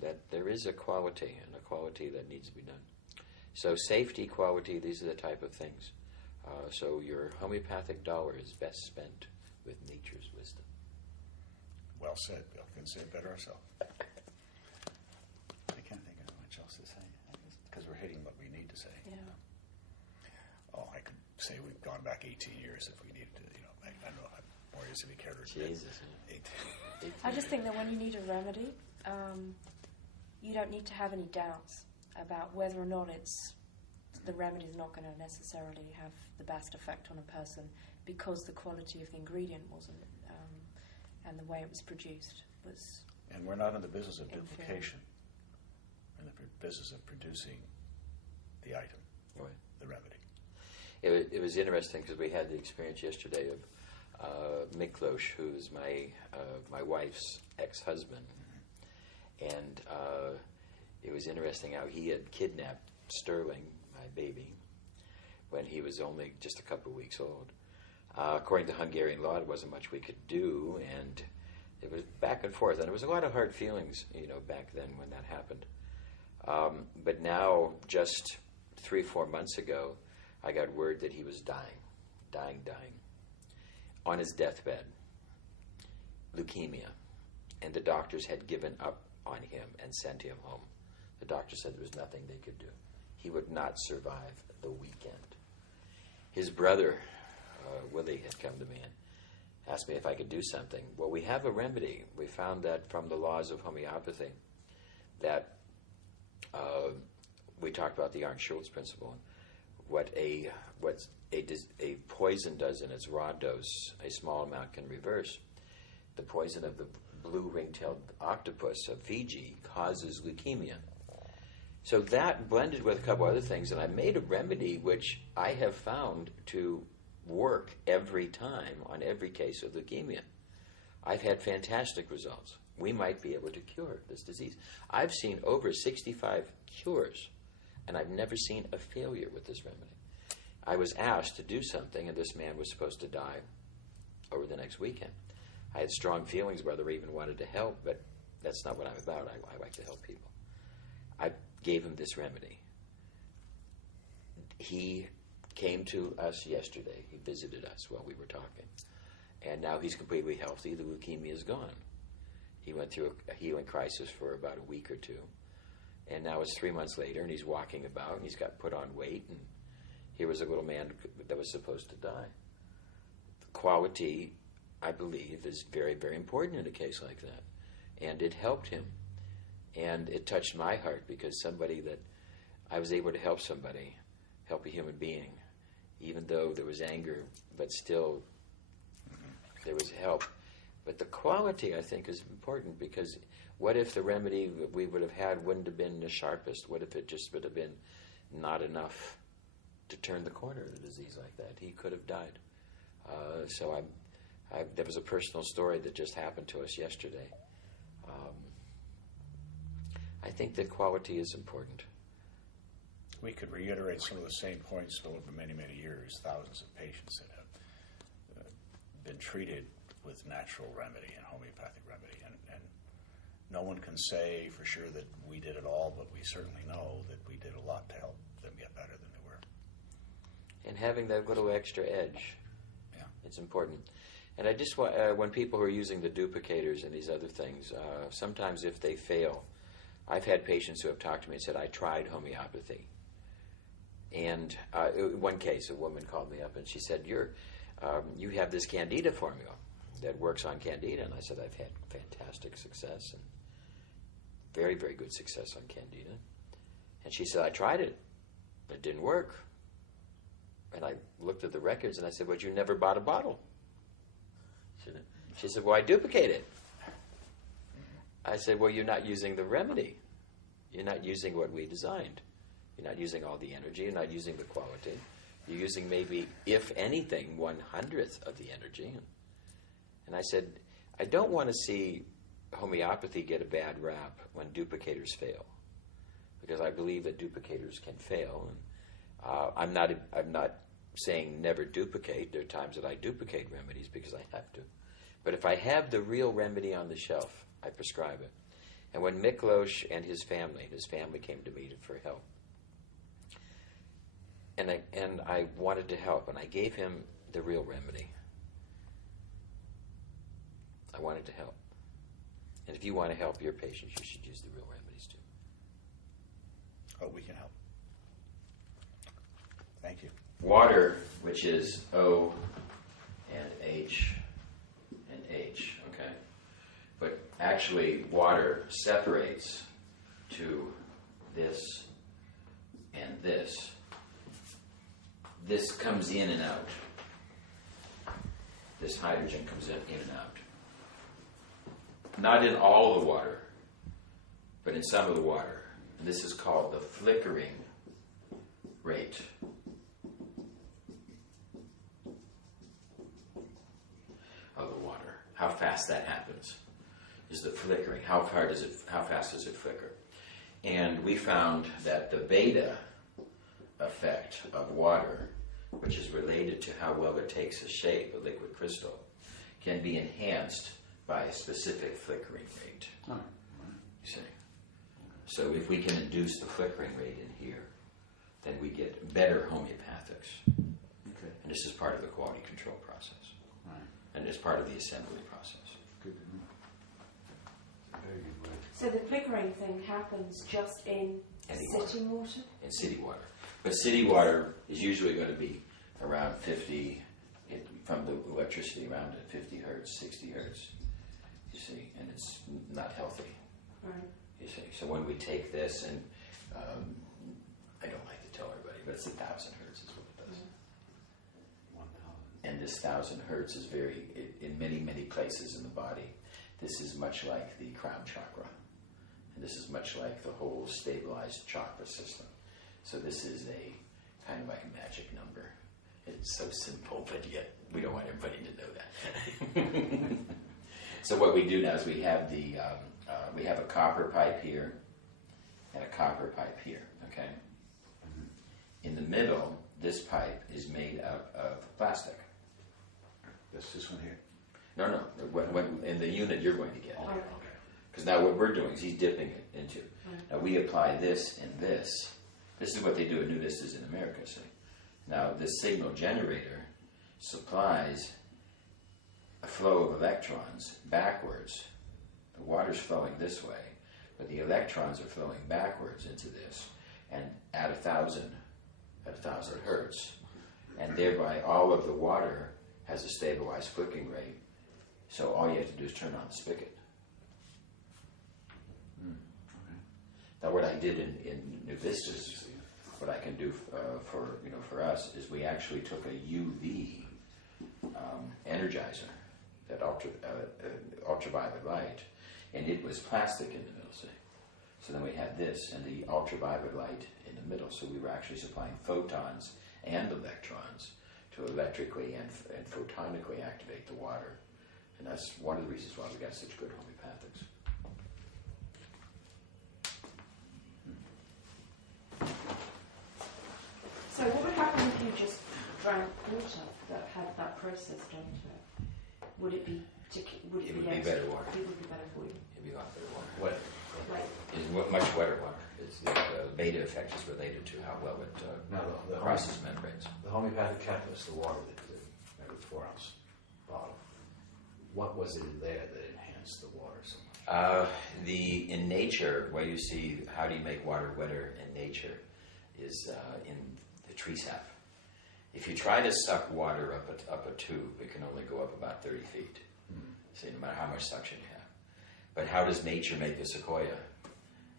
that there is a quality, and a quality that needs to be done. So safety, quality, these are the type of things. So your homeopathic dollar is best spent with nature's wisdom. Well said, Bill. Couldn't say it better ourselves. I can't think of much else to say, because we're hitting what we need to say. Yeah. Oh, I could say we've gone back 18 years if we needed to, you know, I don't know how more years if we cared. Jesus. I just think that when you need a remedy, you don't need to have any doubts about whether or not the remedy is not going to necessarily have the best effect on a person, because the quality of the ingredient wasn't, and the way it was produced was. And we're not in the business of duplication. We're in the business of producing the item, right. The remedy. It was interesting because we had the experience yesterday of Miklos, who's my wife's ex-husband, and it was interesting how he had kidnapped Sterling, my baby, when he was only just a couple of weeks old. According to Hungarian law, there wasn't much we could do, and it was back and forth, and there was a lot of hard feelings, you know, back then when that happened. But now, just 3-4 months ago, I got word that he was dying, on his deathbed, leukemia, and the doctors had given up on him and sent him home. The doctor said there was nothing they could do. He would not survive the weekend. His brother, Willie, had come to me and asked me if I could do something. Well, we have a remedy. We found that from the laws of homeopathy, that we talked about the Arndt-Schultz principle. What a poison does in its raw dose, a small amount can reverse. The poison of the blue ring-tailed octopus of Fiji causes leukemia. So that blended with a couple other things, and I made a remedy which I have found to work every time on every case of leukemia. I've had fantastic results. We might be able to cure this disease. I've seen over 65 cures, and I've never seen a failure with this remedy. I was asked to do something, and this man was supposed to die over the next weekend. I had strong feelings whether I even wanted to help, but that's not what I'm about. I like to help people. I gave him this remedy. He came to us yesterday. He visited us while we were talking. And now he's completely healthy. The leukemia is gone. He went through a healing crisis for about a week or two. And now it's 3 months later, and he's walking about, and he's got put on weight. And here was a little man that was supposed to die. Quality, I believe, is very, very important in a case like that. And it helped him. And it touched my heart because somebody that I was able to help somebody, help a human being, even though there was anger, but still there was help. But the quality, I think, is important because what if the remedy that we would have had wouldn't have been the sharpest? What if it just would have been not enough to turn the corner of a disease like that? He could have died. So there was a personal story that just happened to us yesterday. I think that quality is important. We could reiterate some of the same points over many, many years. Thousands of patients that have been treated with natural remedy and homeopathic remedy. And no one can say for sure that we did it all, but we certainly know that we did a lot to help them get better than they were. And having that little extra edge, yeah, it's important. And I just want, when people are using the duplicators and these other things, sometimes if they fail, I've had patients who have talked to me and said, I tried homeopathy. And in one case, a woman called me up and she said, you have this Candida formula that works on Candida. And I said, I've had fantastic success and very, very good success on Candida. And she said, I tried it. It didn't work. And I looked at the records and I said, well, you never bought a bottle. She said, well, I duplicate it. I said, well, you're not using the remedy. You're not using what we designed. You're not using all the energy. You're not using the quality. You're using maybe, if anything, 1/100th of the energy. And I said, I don't want to see homeopathy get a bad rap when duplicators fail, because I believe that duplicators can fail. And I'm not saying never duplicate. There are times that I duplicate remedies because I have to. But if I have the real remedy on the shelf, I prescribe it. And when Miklos and his family came to me for help. And I wanted to help, and I gave him the real remedy. I wanted to help. And if you want to help your patients, you should use the real remedies too. Oh, we can help. Thank you. Water, which is O and H and H, okay? But actually, water separates to this and this. This comes in and out. This hydrogen comes in and out. Not in all of the water, but in some of the water. And this is called the flickering rate. Of the water. How fast that happens is the flickering. How fast does it flicker? And we found that the beta effect of water, which is related to how well it takes a shape, a liquid crystal, can be enhanced by a specific flickering rate. Oh. You see? So if we can induce the flickering rate in here, then we get better homeopathics. Okay. And this is part of the quality control process. Right. And it's part of the assembly process. Good to know. Very good way. So the flickering thing happens just in city water? In city water. But city water is usually going to be around 50, from the electricity around at 50 hertz, 60 hertz, you see, and it's not healthy. Right. You see, so when we take this, and I don't like to tell everybody, but it's 1,000 hertz is what it does. 1,000. And this 1,000 hertz is in many, many places in the body. This is much like the crown chakra. And this is much like the whole stabilized chakra system. So this is a kind of like a magic number. It's so simple, but yet we don't want everybody to know that. So what we do now is we have we have a copper pipe here and a copper pipe here, okay? Mm-hmm. In the middle this pipe is made up of plastic. That's this one here. No. In the unit you're going to get. Okay. Because now what we're doing is he's dipping it into. Now we apply this and this. This is what they do at New Vistas in America, see. Now this signal generator supplies a flow of electrons backwards. The water's flowing this way, but the electrons are flowing backwards into this and at 1,000 hertz. And thereby all of the water has a stabilized flicking rate. So all you have to do is turn on the spigot. Now, what I did in New Vistas, what I can do for us is we actually took a UV energizer, that ultraviolet light, and it was plastic in the middle. See, so then we had this and the ultraviolet light in the middle. So we were actually supplying photons and electrons to electrically and photonically activate the water, and that's one of the reasons why we got such good homeopathics. So what would happen if you just drank water that had that process done to it? Would it be It would be better water. It would be better for you. It'd be a lot better water. What? It's much wetter water. It's the beta effect is related to how well it The crosses membranes. The homeopathic catalyst, the water that every 4-ounce bottle. What was it in there that enhanced the water so much? In nature, where you see how do you make water wetter in nature is in the tree sap. If you try to suck water up a tube, it can only go up about 30 feet. See, no matter how much suction you have. But how does nature make the sequoia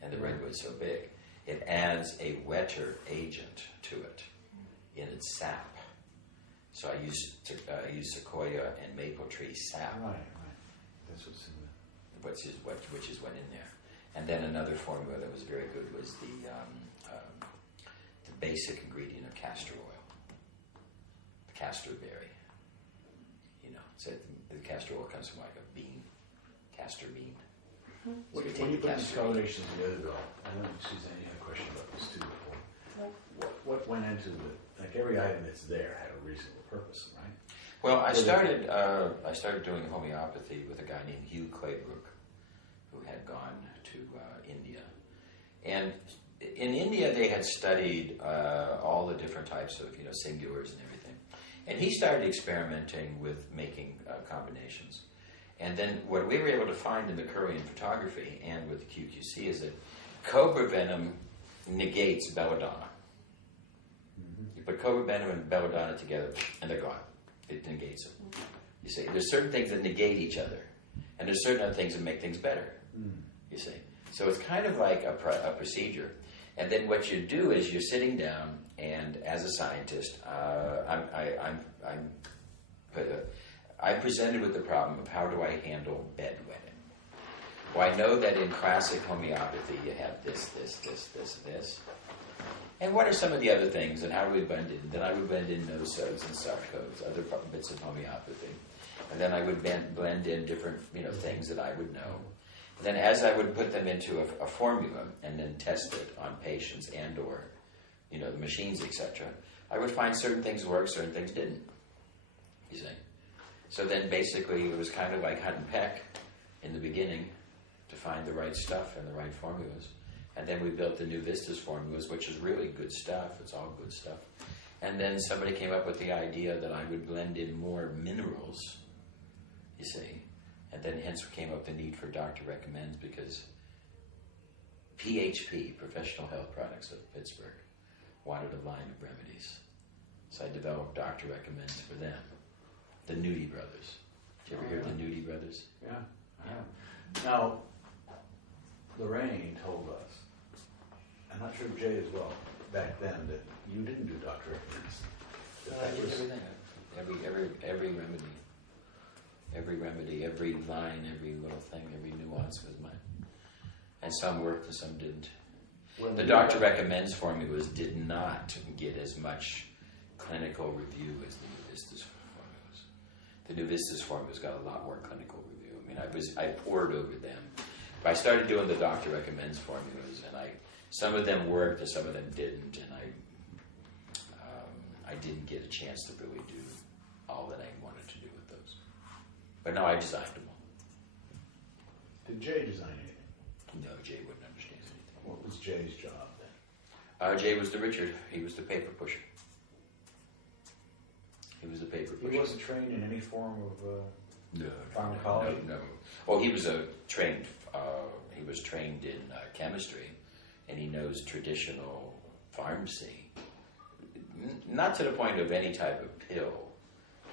and the redwood so big? It adds a wetter agent to it in its sap. So I use sequoia and maple tree sap. Right. That's what's in there. Which is what in there. And then another formula that was very good was the basic ingredient of castor oil, the castor berry. So the castor oil comes from like a bean, castor bean. So When you put these combinations together, though, I know Suzanne, you had a question about this too before. What went into every item that's there had a reasonable purpose, right? Well, I started doing homeopathy with a guy named Hugh Claybrook, who had gone to India. And in India, they had studied all the different types of singulars and everything. And he started experimenting with making combinations. And then what we were able to find in the Currian photography and with the QQC is that cobra venom negates belladonna. You put cobra venom and belladonna together, and they're gone. It negates them. You see, there's certain things that negate each other, and there's certain other things that make things better. You see, so it's kind of like a procedure. And then what you do is you're sitting down, and as a scientist, I'm presented with the problem of how do I handle bedwetting. Well, I know that in classic homeopathy you have this. And what are some of the other things, and how do we blend in? Then I would blend in nosodes and sarcodes, other bits of homeopathy. And then I would blend in different things that I would know. And then as I would put them into a formula and then test it on patients and or the machines, etc., I would find certain things worked, certain things didn't. You see? So then basically it was kind of like hunt and peck in the beginning to find the right stuff and the right formulas. And then we built the New Vistas formulas, which is really good stuff. It's all good stuff. And then somebody came up with the idea that I would blend in more minerals, you see. And then hence came up the need for Doctor Recommends, because PHP, Professional Health Products of Pittsburgh, wanted a line of remedies. So I developed Doctor Recommends for them. The Nudie Brothers. Did you ever hear of the Nudie Brothers? Yeah, I have. Now, Lorraine told us, I'm not sure Jay as well, back then, that you didn't do Doctor Recommends. Everything. Every remedy, every line, every little thing, every nuance was mine. And some worked and some didn't. The Doctor Recommends formulas did not get as much clinical review as the New Vistas formulas. The New Vistas formulas got a lot more clinical review. I mean, I pored over them. But I started doing the Doctor Recommends formulas, and some of them worked and some of them didn't, and didn't get a chance to really do all that I wanted to do with those. But no, I designed them all. Did Jay design anything? No, Jay wouldn't understand anything. What was Jay's job then? Jay was the Richard. He was the paper pusher. He was the paper pusher. He wasn't trained in any form of No, pharmacology? No. Well, he was trained. He was trained in chemistry, and he knows traditional pharmacy. Not to the point of any type of pill.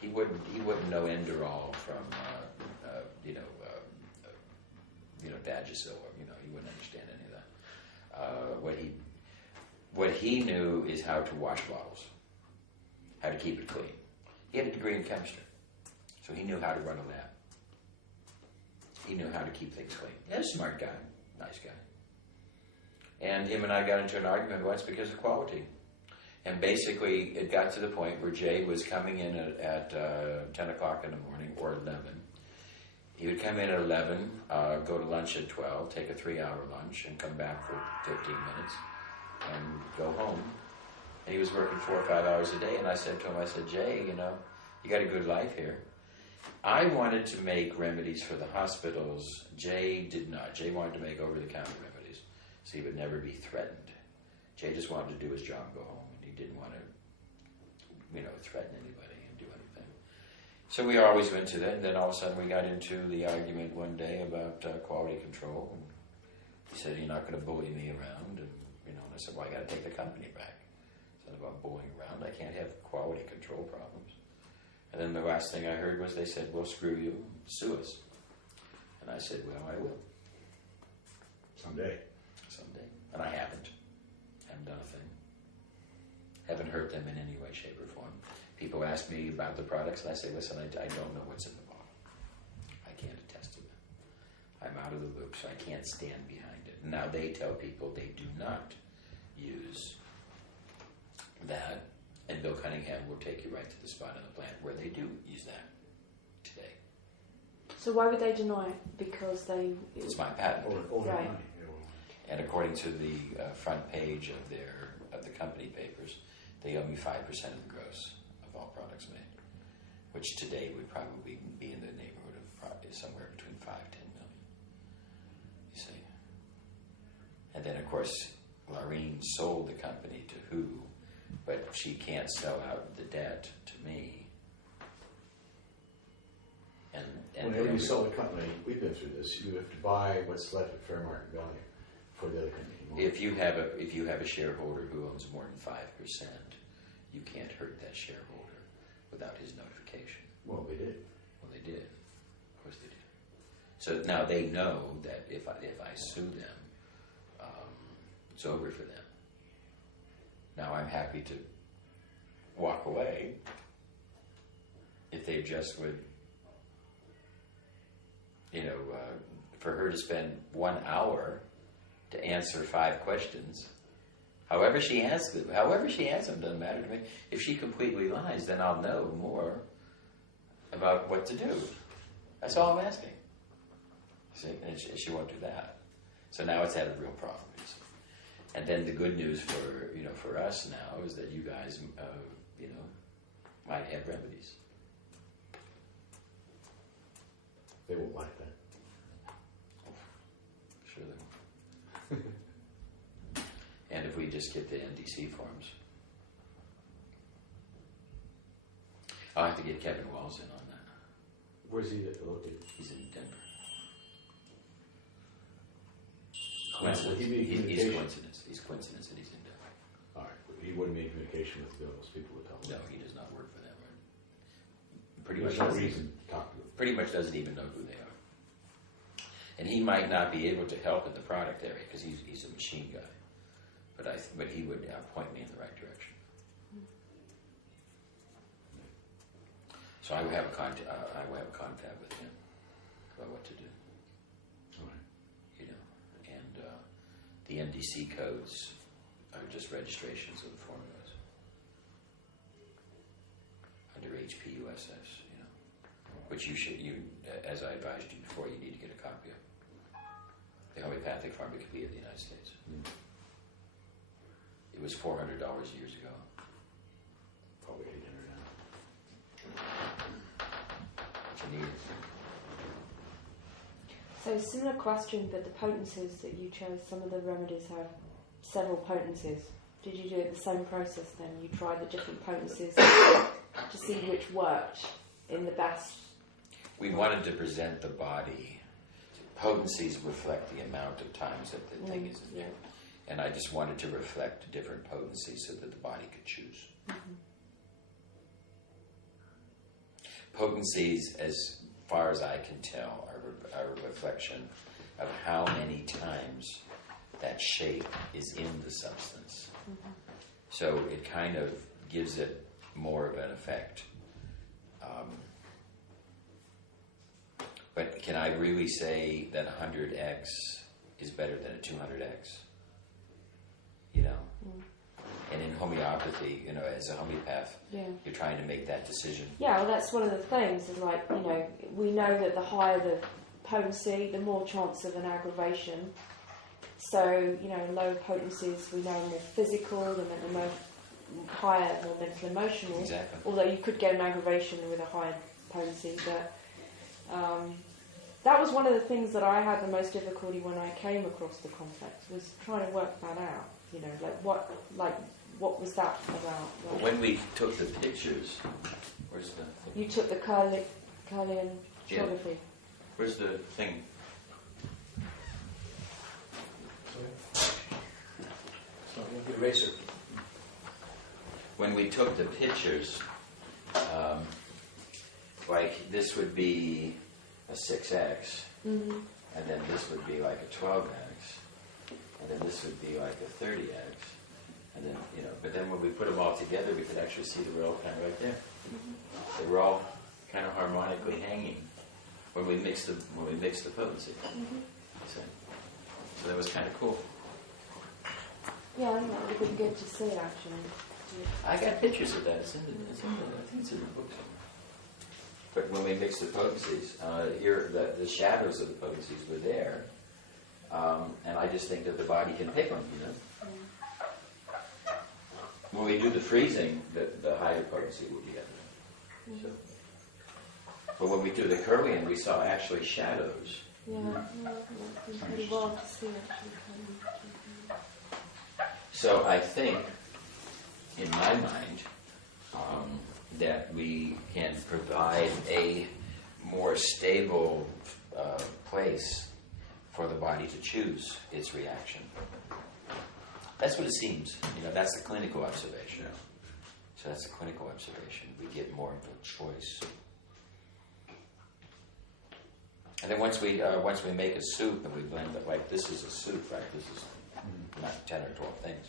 He wouldn't know Enderall from Vagisil. He wouldn't understand any of that. What he knew is how to wash bottles, how to keep it clean. He had a degree in chemistry, so he knew how to run a lab. He knew how to keep things clean. He was a smart guy, nice guy. And him and I got into an argument once because of quality. And basically, it got to the point where Jay was coming in at 10 o'clock in the morning, or 11. He would come in at 11, go to lunch at 12, take a 3-hour lunch, and come back for 15 minutes, and go home. And he was working 4 or 5 hours a day, and I said to him, Jay, you got a good life here. I wanted to make remedies for the hospitals. Jay did not. Jay wanted to make over-the-counter remedies, so he would never be threatened. Jay just wanted to do his job, go home. He didn't want to, threaten anybody and do anything. So we always went to that, and then all of a sudden we got into the argument one day about quality control. And he said, "You're not going to bully me around." And I said, "Well, I got to take the company back." It's not about bullying around. I can't have quality control problems. And then the last thing I heard was they said, "Well, screw you, sue us." And I said, "Well, I will." Someday. And I haven't. Haven't done a thing. Haven't hurt them in any way, shape, or form. People ask me about the products, and I say, "Listen, I don't know what's in the bottle. I can't attest to them. I'm out of the loop, so I can't stand behind it." Now, they tell people they do not use that, and Bill Cunningham will take you right to the spot in the plant where they do use that today. So why would they deny it? Because they... It's my patent. Or right. money. And according to the front page of the company papers, they owe me 5% of the gross of all products made, which today would probably be in the neighborhood of probably somewhere between 5 and 10 million. You see. And then, of course, Laureen sold the company to who, but she can't sell out the debt to me. And Whenever you sell a company, we've been through this, you have to buy what's left at fair market value for the other company. If you have a shareholder who owns more than 5%, you can't hurt that shareholder without his notification. Well, they did. Well, they did. Of course they did. So now they know that if I sue them, it's over for them. Now I'm happy to walk away if they just would, for her to spend 1 hour to answer 5 questions. However she answers them doesn't matter to me. If she completely lies, then I'll know more about what to do. That's all I'm asking. See, and she won't do that. So now it's had a real problem. And then the good news for us now is that you guys, might have remedies. They won't like that. Sure they will. And if we just get the NDC forms. I'll have to get Kevin Walls in on that. Where's he located? He's in Denver. Coincidence. He's coincidence. He's coincidence that he's in Denver. All right, but he wouldn't be in communication with those people would tell him. No, he does not work for them. There's no reason to talk to them. Pretty much doesn't even know who they are. And he might not be able to help in the product area because he's a machine guy. But he would point me in the right direction. So I will have a contact with him about what to do. All right. And the NDC codes are just registrations of the formulas under HPUSS, which as I advised you before, you need to get a copy of. The homeopathic pharmacopoeia of the United States. Mm. It was $400 years ago. Probably So similar question, but the potencies that you chose, some of the remedies have several potencies. Did you do it the same process then? You tried the different potencies to see which worked in the best? We wanted to present the body. Potencies reflect the amount of times that the thing is in there. And I just wanted to reflect different potencies so that the body could choose. Potencies, as far as I can tell, are a reflection of how many times that shape is in the substance. So it kind of gives it more of an effect. But can I really say that 100x is better than a 200x? You know? And in homeopathy, you know, as a homeopath, you're trying to make that decision. Yeah, well, that's one of the things, is like, you know, we know that the higher the potency, the more chance of an aggravation. So, you know, low potencies, we know are more physical, and then the higher, more mental, emotional. Exactly. Although you could get an aggravation with a higher potency, but that was one of the things that I had the most difficulty when I came across the complex, was trying to work that out. You know, what was that about? But when we took the pictures, where's the thing? You took the Carlian geography. Where's the thing? Eraser. When we took the pictures, like this would be a 6x, and then this would be like a 12x, and then this would be like a 30x, and then, you know, but then when we put them all together, we could actually see they were all kind of right there. They were all kind of harmonically hanging when we mixed the potency. So that was kind of cool. Yeah, I think that would have been good to see, actually. I got pictures of that. I think it's in the book somewhere. But when we mixed the potencies, here the shadows of the potencies were there, and I just think that the body can pick them, you know. When we do the freezing, the higher potency will be evident. So. But when we do the Kirlian, we saw actually shadows. Yeah, it's pretty well to see, actually. So I think, in my mind, that we can provide a more stable place for the body to choose its reaction. That's what it seems. You know, that's the clinical observation. So that's the clinical observation. We get more of a choice. And then once we make a soup and we blend it, like this is a soup, right? This is not 10 or 12 things.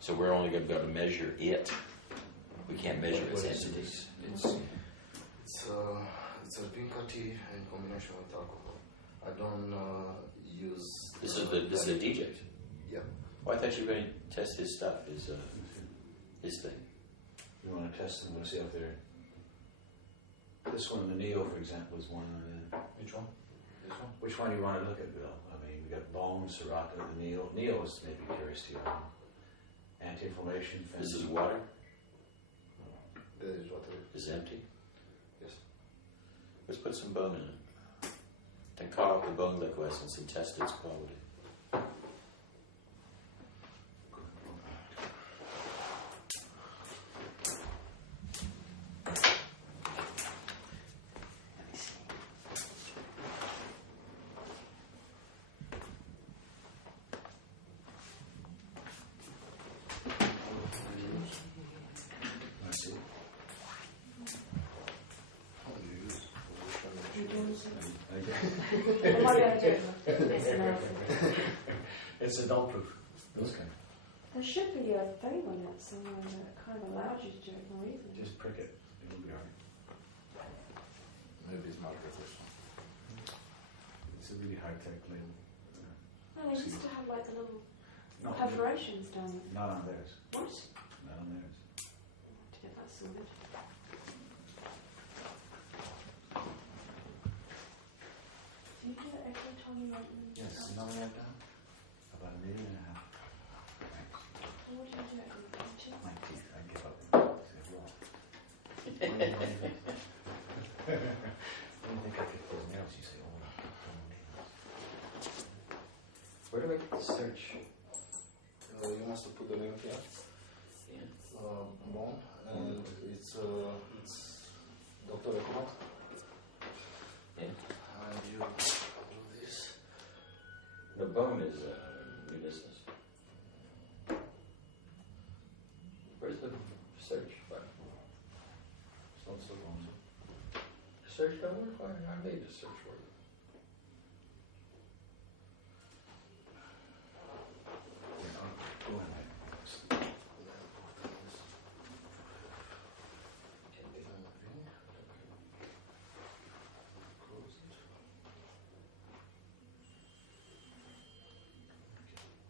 So we're only going to be able to measure it. We can't measure its entities. It's a pink tea in combination with alcohol. I don't use. This is a DJ. Yeah. Well, I thought you were going to test his stuff, his thing. You want to test them? Want to see if they're. This one, the Neo, for example, is one. Which one? This one. Which one do you want to look at, Bill? I mean, we got Balm, Sriracha, the Neo. Neo is maybe curious to you. Anti-inflammation. This is water. This is water. Is empty. Yes. Let's put some bone in it. Then call up the bone liquescence and test its quality. It's adult-proof. Those kind. There should be a thing on it somewhere that kind of allows you to do it more easily. Just prick it. It'll be alright. Maybe it's market this one. It's a really high-tech label. No, they used to have like the little perforations down it. Not on theirs. What? Not on theirs. To get that sorted. Do you do it every time you write them? Yes. You know what I've done? About 1.5 million. What do you do it every time? My teeth. I give up. I don't think I could pull nails, you Where do I get the search? You must put the name here. Yeah. Bone, and it's Dr. Ekmat. Yeah. And you do this. The bone is new business. Where's the search button? It's not so long. Search don't work? Why I made the search for you? Go ahead.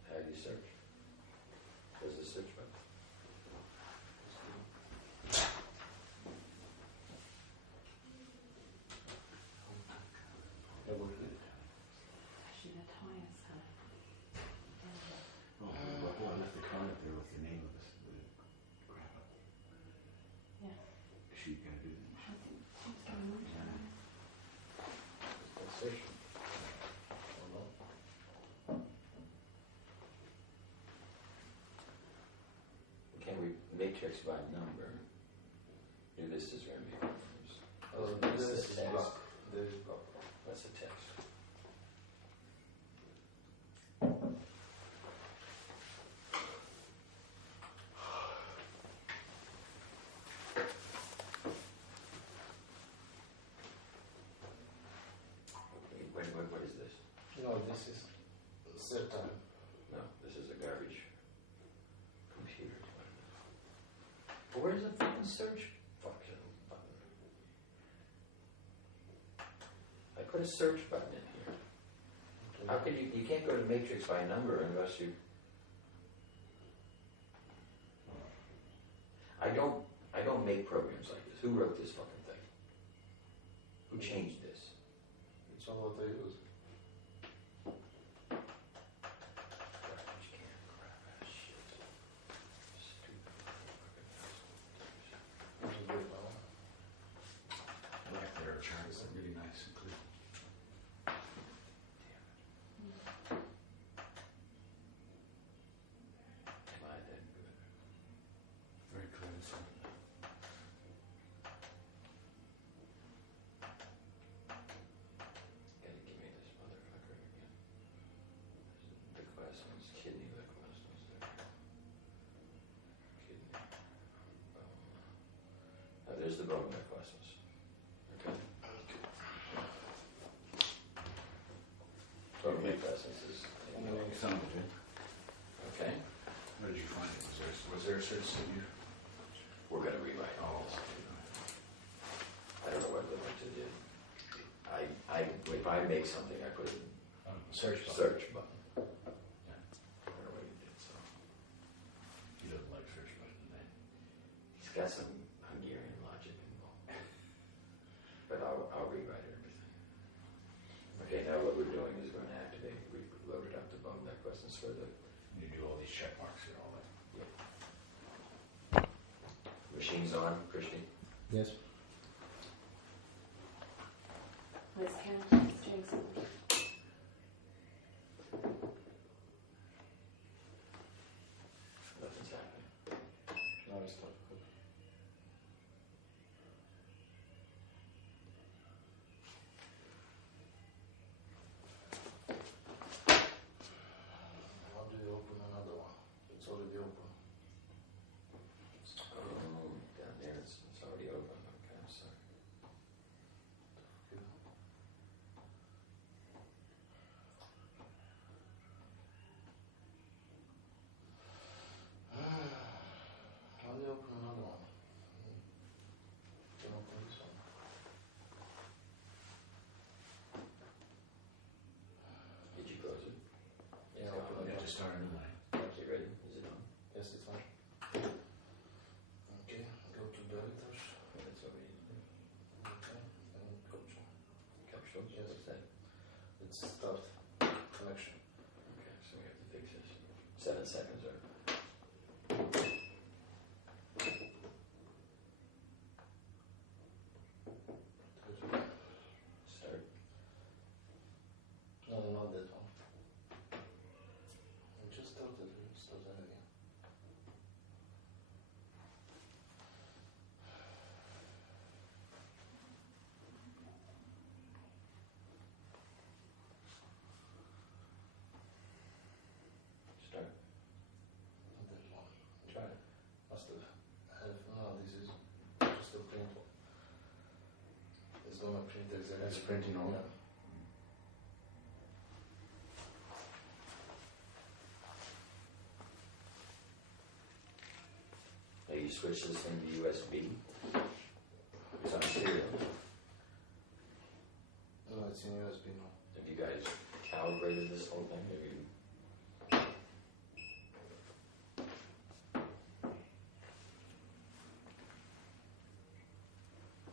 How do you search? Where's the search button? Actually, the tyres have. Oh, I left the card up there with the name of this. Grab up. Yeah. She's gonna do that. I think what's going on? Sensation. Can we matrix by number? New list is going to be numbers. This is text. black. There is black. That's a text. What is this? No, this is set time. No, this is a garbage computer. But where's the fucking search function button? I put a search button in here. How could you can't go to matrix by number unless you... I don't make programs like this. Who wrote this fucking thing? Who changed this? It's not what I use. Garbage can, crap ass shit. Stupid fucking asshole. It's a great one. I like their charts. They're really nice and clear. Am I that good? Very clear. Gotta give me this motherfucker again. The questions, kidney liquids, was there? Kidney, bone. Oh, there's the bone questions. Okay. Bone questions is. Some of it. Okay. Where did you find it? Was there a search that you? We're gonna rewrite all this. I don't know what the to do. If I make something, I put it in Search button. search button. Yeah. I don't know what he did, so. He doesn't like search button. Then. He's got some Hungarian logic involved. But I'll rewrite everything. Okay, now what we're doing is going to activate, we loaded up the bone back questions for the You do all these check marks and all that. machines on, Christy? Yes. Where's Karen? It's doing something. Nothing's happening. Now it's not good. How do you open another one? It's already open. Oh, down there, it's already open. Okay, I'm sorry. Desiré. That's printing only? Yeah. Now you switch this thing to USB. It's on serial. No, it's in USB now. Have you guys calibrated this whole thing? Have you?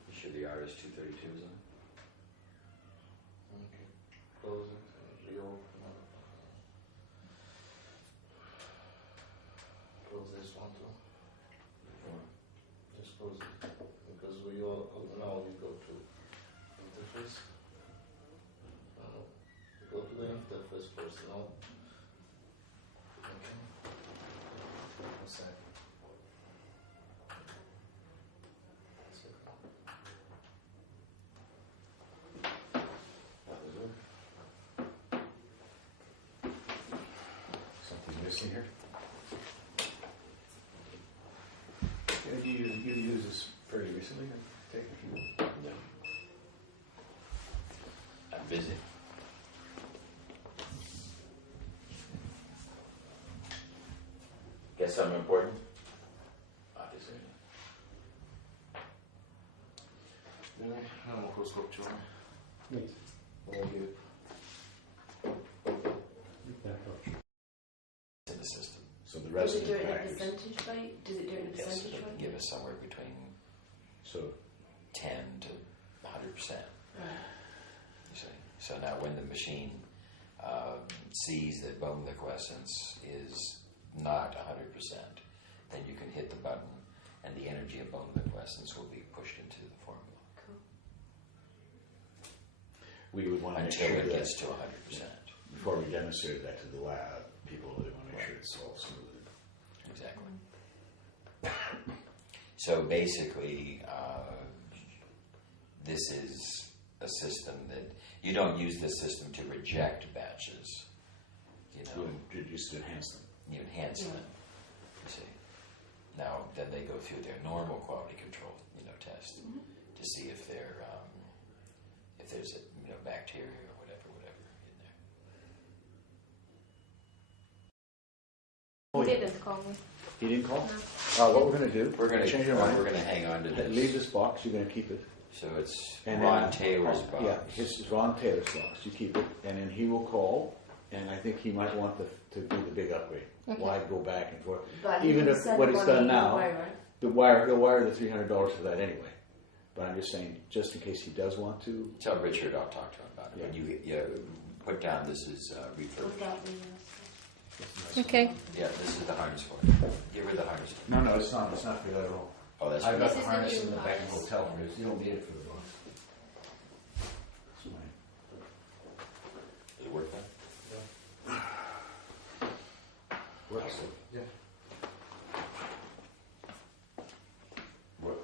You sure the RS-232 is on? Okay. Close it and reopen it. Close this one too. Just close it. Because we all now we go to interface. Go to the interface first, no? Okay. One second. One second. That was it. Something missing here? Did you use this fairly recently? Take a few. No. I'm busy. Get something important? Obviously. Am fost copciune. Neat. In the system. So the Does it do resident it in a factors. percentage rate? Does it do it in a Yes, percentage it can rate? give us somewhere between So 10 to 100%. Right. You see. So now when the machine sees that bone liquescence is not 100%, then you can hit the button and the energy of bone liquescence will be pushed into the formula Cool. we would want to make until sure it that gets to 100%. before we demonstrate that to the lab, people really want to make sure it's all smooth. Exactly. So basically, this is a system that you don't use this system to reject batches. You know, To just enhance them. you enhance them. You see. Now, then they go through their normal quality control, test to see if they're if there's a bacteria or whatever in there. Oh, He yeah. didn't call me. He didn't call? No. What we're going to do? We're going to change your mind. We're going to hang on to this. Leave this box. You're going to keep it. So it's And Ron then- Taylor's box. Yeah, his Ron Taylor's box. You keep it, and then he will call. And I think he might want to do the big upgrade. Okay. Why go back and forth? But Even you if said what it's done money now, away, right? he'll wire the $300 for that anyway. But I'm just saying, just in case he does want to. Tell Richard I'll talk to him about it. Yeah. But you put down this is refurbished. Without the, Okay. Yeah, this is the harness for it. Give her the harness. No, it's not. It's not for that at all. Oh, that's I've right. got This the is the harness new in the back of the harness. hotel for this. You don't need it for the box. It's mine. Does it work then? Works. Yeah. What?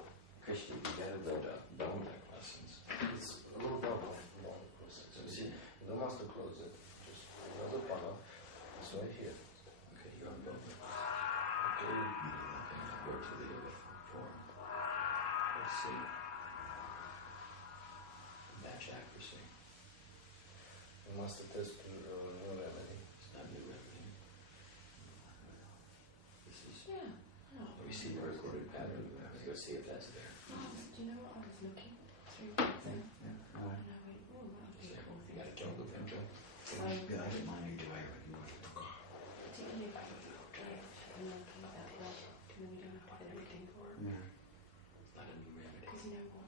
Christian, you gotta build up bone lessons. It's a little double long process. You see, you don't have to close it. Just another panel. It's right here. Okay, you unbuild it. Okay. Go to the form. Let's see. Match accuracy. You must test new remedy. It's not new revenue. This is. yeah. Oh. Let me see the recorded pattern. Let's go see if that's there. Do you know what I was looking through? And I went, oh, that You would be a cool thing. gotta kill the pinto. I didn't mind you doing it. Particularly if I was and looking at that blood, then we don't have to get everything for it. It's not a new remedy. Because you know what?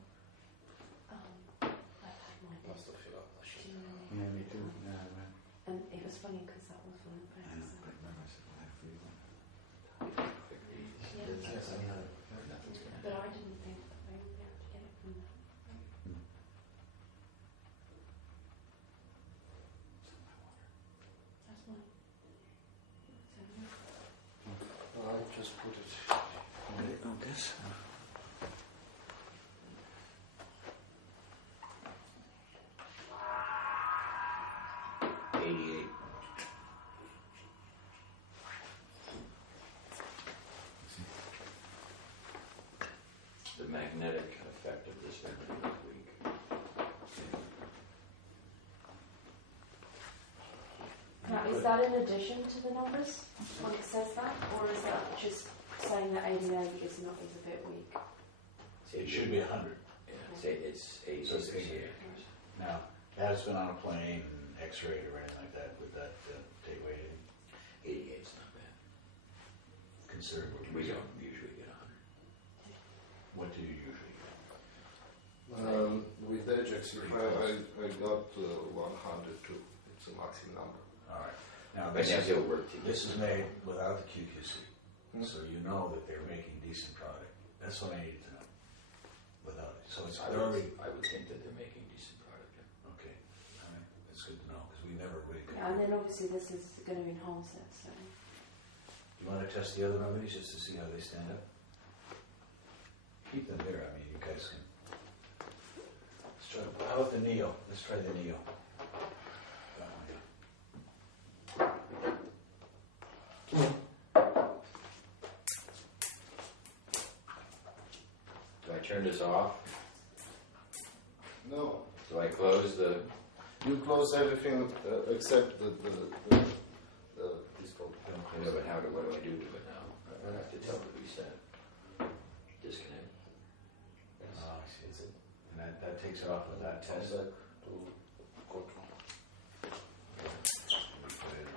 I've had mine. Must have filled up the Do shit. you know what? Yeah, me too. Yeah, I went. And it was funny because that was one of the I know, places. but remember I said, well, I have free one. Quick read. Yeah. Yes, I know. Nothing's gonna But happen. I didn't think that they would be able to get it from that. That's mine. So, I just put it. On this? 88. The magnetic effect of this memory is weak. that in addition to the numbers when it says that, or is that just saying that 88 is a bit weak? It should be 100. Yeah, say it's 86 here. Now, has been on a plane, X-rayed or anything like that, would that take weight in? 88's not bad. Considerable. We don't usually get 100. What do you usually get? With Ajax, I got 102. It's a maximum number. All right. Now, But now he'll work to this is made without the QQC, so you know that they're making decent product. That's what I needed to know. Without it. So it's I would think that they're making decent product. Yeah. Okay. All right. That's good to know, because we never really Yeah, and then obviously this is going to enhance it. So Do you want to test the other remedies just to see how they stand up? Keep them there. I mean, you guys can. Let's try. How about the Neo? Let's try the Neo. That one, yeah. Do I turn this off? No. Do I close the... You close everything except the this phone. Yeah, but what do I do to it now? I have to tell it to reset. Disconnect. Oh, I see. And that takes it off with that test. Back to control. We put it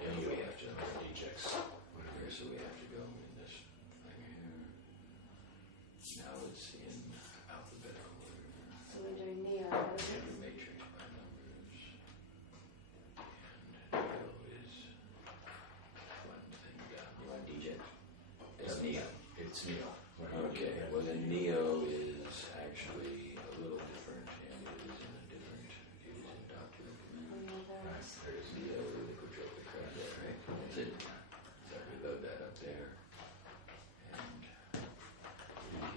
Yeah, we have to. ejects. Here, so we have to go in this thing here. Now it's in alphabetical order. so we're doing Neo. And matrix by numbers. And Neo is one thing down. You want DJ? It's Neo. It's Neo. Okay, well then Neo is actually a little different, and it is in a different, it is in document. Right, there it is. Neo, the control the crap there, right? That's it. So we load that up there. And,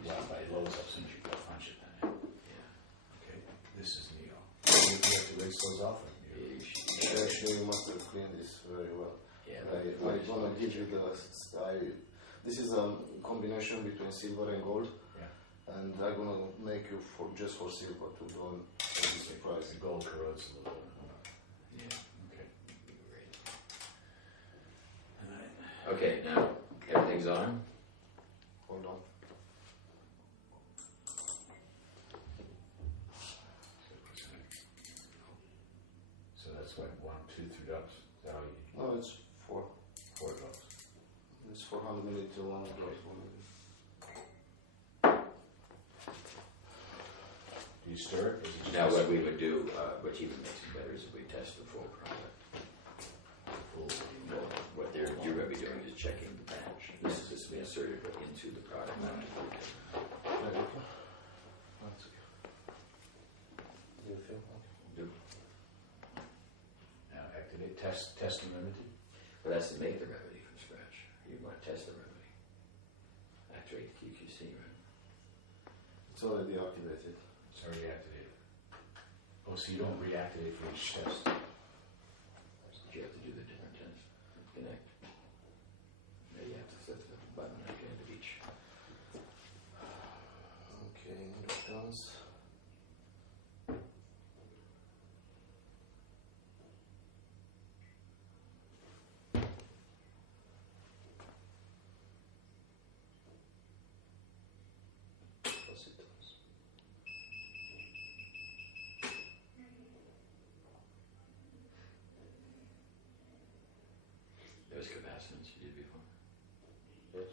Well, it loads up as soon as you go punch it then. yeah. Okay, this is Neo. You have to rinse those off. Actually, you must have cleaned this very well. Yeah, I want to give you this is a combination between silver and gold. Yeah. And I'm going to make you just for silver to don't be surprised. The gold corrodes a little bit. yeah. Okay. Great. Okay, now everything's on. Hold on. So that's what, 1, 2, 3 drops? Is that how you, No, it's 4. 4 drops? It's 400 milliliter, 1 drop. Do you stir it? Or is it just Now what we would do, which even makes it better, is if we test the full product. full? Well, what you're going to be doing is checking the batch. This is just inserted into the product. Not into the Do you feel? Now activate, test and remedy. But that's to make the remedy from scratch. You want to test the remedy. Activate the QQC, right? It's already activated. It's already activated. Oh, so you don't reactivate for each test? You have to do the different tests. Connect. Now you have to flip the button at the end of each. Okay, inductance. Capacitance. There's capacitance you did before. Yes.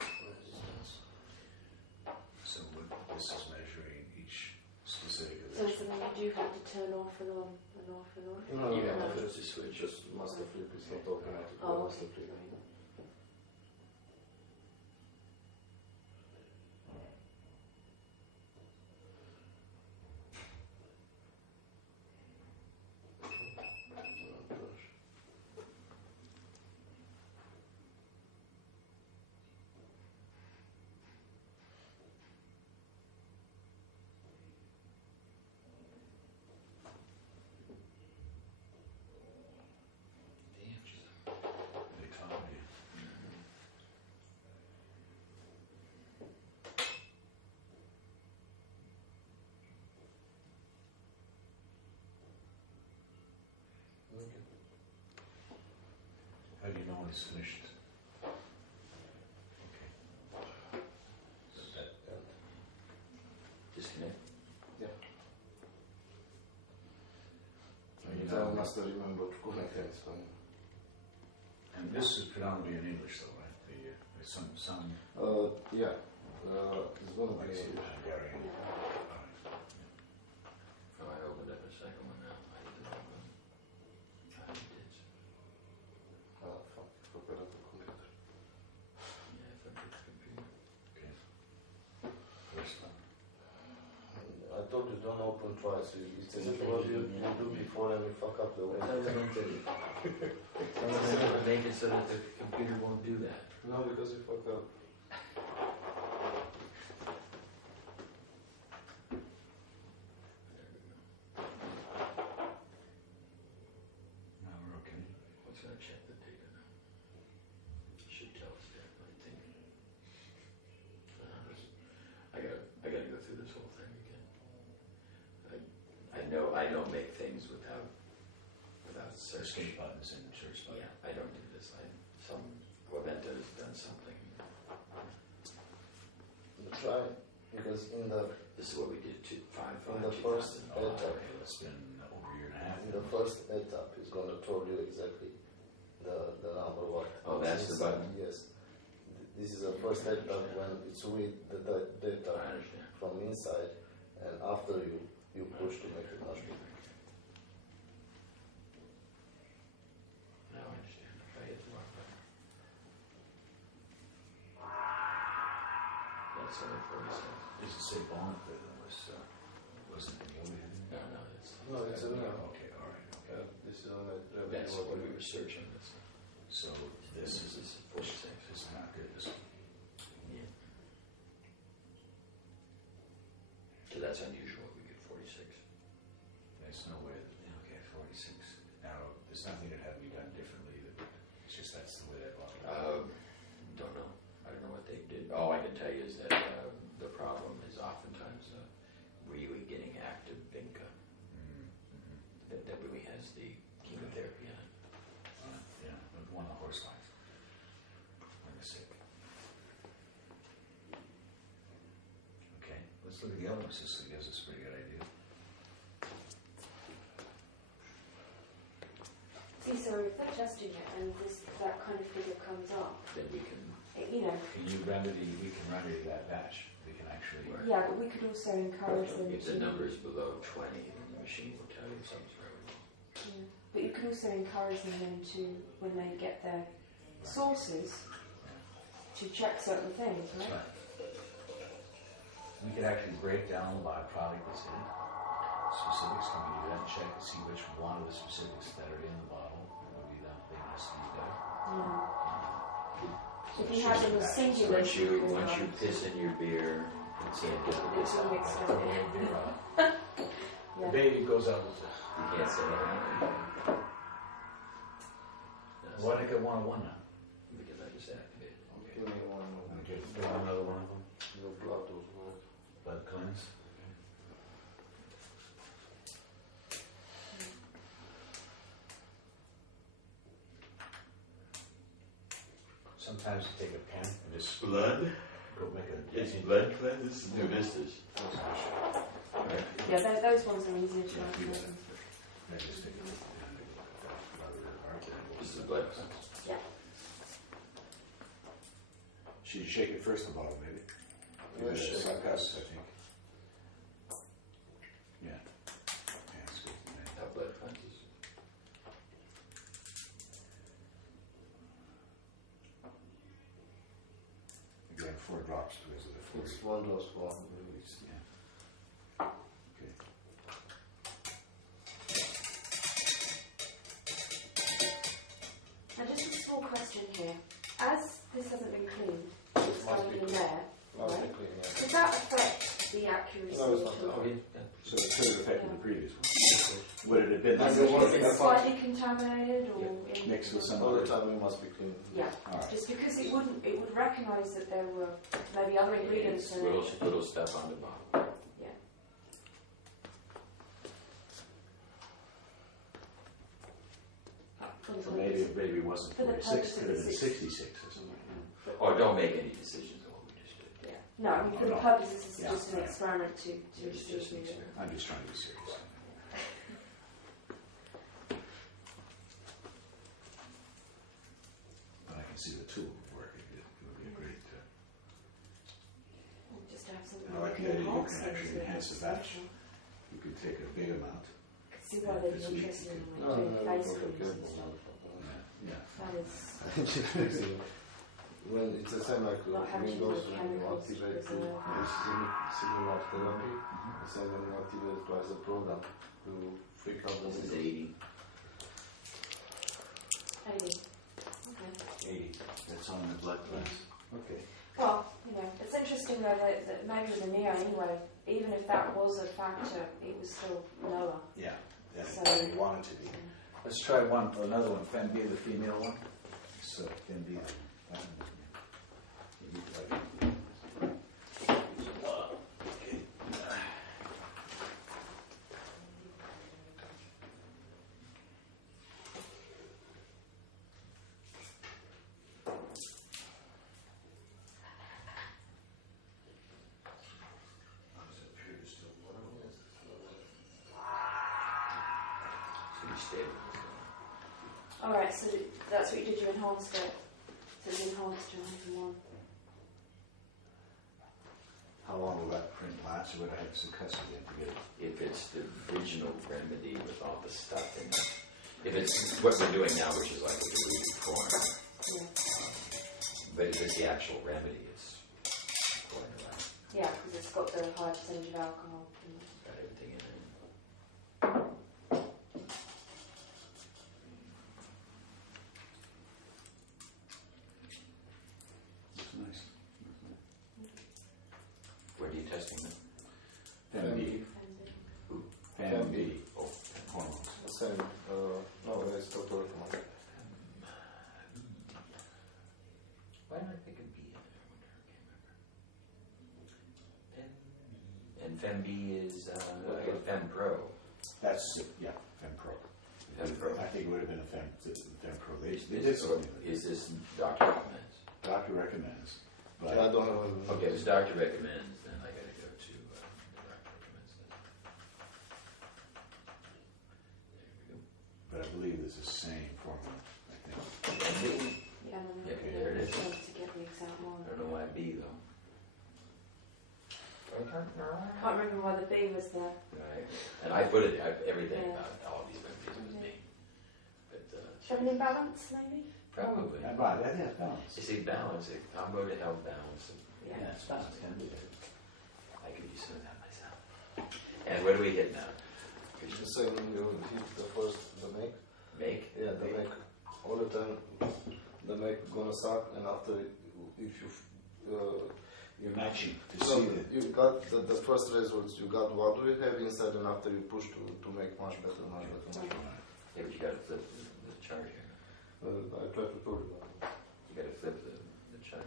Resistance. So this is measuring each specific of So the it's something you do have to turn off and on and off and on. No, You have no, to just switch. Just master flip is not automatic. Oh, master okay. flip. They taught me. is finished. Okay. So that, Disconnect. Yeah. you I know, must remember to connect it. So. and this is predominantly in English, though, right? There's some. Yeah. It's going to I be see. English. Oh, I opened up a second one now. I didn't open. I did. Fuck, forgot the computer. Yeah, if I get the computer. Okay. First one. I told you don't open twice. It's what you do before and you fuck up the way. Make it so that the computer won't do that. No, because you fuck up. Now we're okay. What's going to check the data now? Should tell us that, I think. I got to go through this whole thing again. I know I don't make things without search. Escape buttons and search button. Yeah, I don't do this. Some Clementa has done something. Try, because in the This is what we did to find in the first etap, Okay, it's been over a year and a half. in the first etap, it's going to tell you exactly the number what. Oh, that's the button? Yes. This is the first etap when it's read the data I understand. from inside, and after you push to make it much bigger. Now I understand. If I hit the wrong button. That's only 40 cents. Does it say bond that wasn't the only No, it's No, it's a Okay, all right. Okay. this is on the that's what we were searching. So This this is 46. is not good. This one. Yeah. So that's unusual. We get 46. There's no way. Okay, 46. Now, there's nothing that had to be done differently. It's just that's the way that bond. Don't know. I don't know what they did. All I can tell you is that the problem is oftentimes really getting active vinca that really has the chemotherapy in it. Yeah, but one of the horse lines. When they're sick. Okay, let's look at the elements. This gives us a pretty good idea. See, so if they're testing it and that kind of figure comes up, Then we can. you know, We can remedy that batch. We can actually. Right. yeah, but we could also encourage them If the to. number is below 20, then the machine will tell you something's wrong. Yeah. But you could also encourage them then to, when they get their sources, to check certain things, That's right? right. We could actually break down by product that's in it. Specifics, can we do that and check and see which one of the specifics that are in the bottle would be that thing has to be there? Yeah. If you have them as singular, Once you piss in your beer, it's in it's all mixed up. The Yeah. baby goes out with You can't say that. Why did I get 101 now? Because I just activated it. Give me one more. Okay, another one of them. Your blood was good. Blood cleanse. Sometimes you take a pen and just Blood? go make a. Yes, blood cleanse. This is new vistas. Yeah, those ones are easier to Yeah, do write. that. Just take it. This is blood cleanse. Yeah. Should you shake it first, the bottle, maybe? Yeah, shake it. Suckers, I think. Yeah. Yeah, that's good. Yeah. How blood cleanses. Again, 4 drops because of the fluid. It's 1 dose for 1 release. Yeah. Okay. Now, just a small question here. As this hasn't been cleaned, it's Must going be in cleaned. there, Must be right? clean, yeah. Does that affect the accuracy? No, it's not. of- Oh, yeah. So it could have affected the previous one. Would it have been Is And it, the one is thing it I found- slightly contaminated or in, Mixed with some All the other. time it must be clean. Yeah, All right. just because it would recognise that there were maybe other ingredients It's in it. little stuff on the bottom. Yeah. So maybe it wasn't For the 46, purpose could of have the been 60. 66 or something. Or don't make any decisions on what we just did. Yeah. No, I mean, for the no. purposes, this is Yeah, just an right. experiment to It's see just if an we- experiment. I'm just trying to be serious. But I can see the tool working. It would be a great. just have something I like that the idea you enhance can things actually with enhance the this batch. special. You could take a big amount. See why they'd This be week interested in you No, doing no, face no, creams no, and no, stuff. Yeah. That is When it's the same like not having to Windows, do when you chemicals activate the preserve. similar therapy, the same when you activate twice the program, you freak out the This is Windows. 80. 80. Okay. 80. That's on the blood class. Okay. Well, it's interesting though that maybe with the Neo anyway, even if that was a factor, it was still lower. Yeah. So- Then you want it to be. Let's try another one. Can be the female one. So can be the. Pretty stable. Alright, so that's what you did, you enhanced it. So you enhanced to 101. How long will that print last, or would I have to cuss again to get it? If it's the original remedy with all the stuff in it. If it's what we're doing now, which is like a diluted form. Yeah. But if it's the actual remedy, it's going around. Yeah, because it's got the high percentage of alcohol. Got everything in it. It's nice. Where are you testing them? Fan B. Fan B. Oh, Hormones. The same, no, it's not working on it. why did I think of B in there? I wonder. I can't remember. And Fem B is Fem Pro. That's, yeah, Fem Pro. Fem Pro. I think it would have been a Fem Pro. They did something. Is this doctor recommends? Doctor recommends. But I don't have Okay, if it's doctor recommends, then I gotta go to the doctor recommends then. There we go. But I believe it's the same formula, I think. Yeah, no, no. Yeah, okay, there it is. To get the exact one. I don't know why B though. Can't remember why the B was there. Right. And I put it, everything Yeah. about all these remedies was me. But Should have an imbalance, maybe? probably. Right, that is balance. You see, balance, a combo to help balance. Yeah. it's balance. Can be. I could use some of that myself. And what do we hit now? It's the same when you hit the first, the make. Make? Yeah, the make. All the time, the make gonna suck, and after, if you You're matching to no, see that. you got the first results, you got what do you have inside, and after you push to make much better, much better. Yeah, but you gotta flip the chart here. I try to prove it. You gotta flip the chart.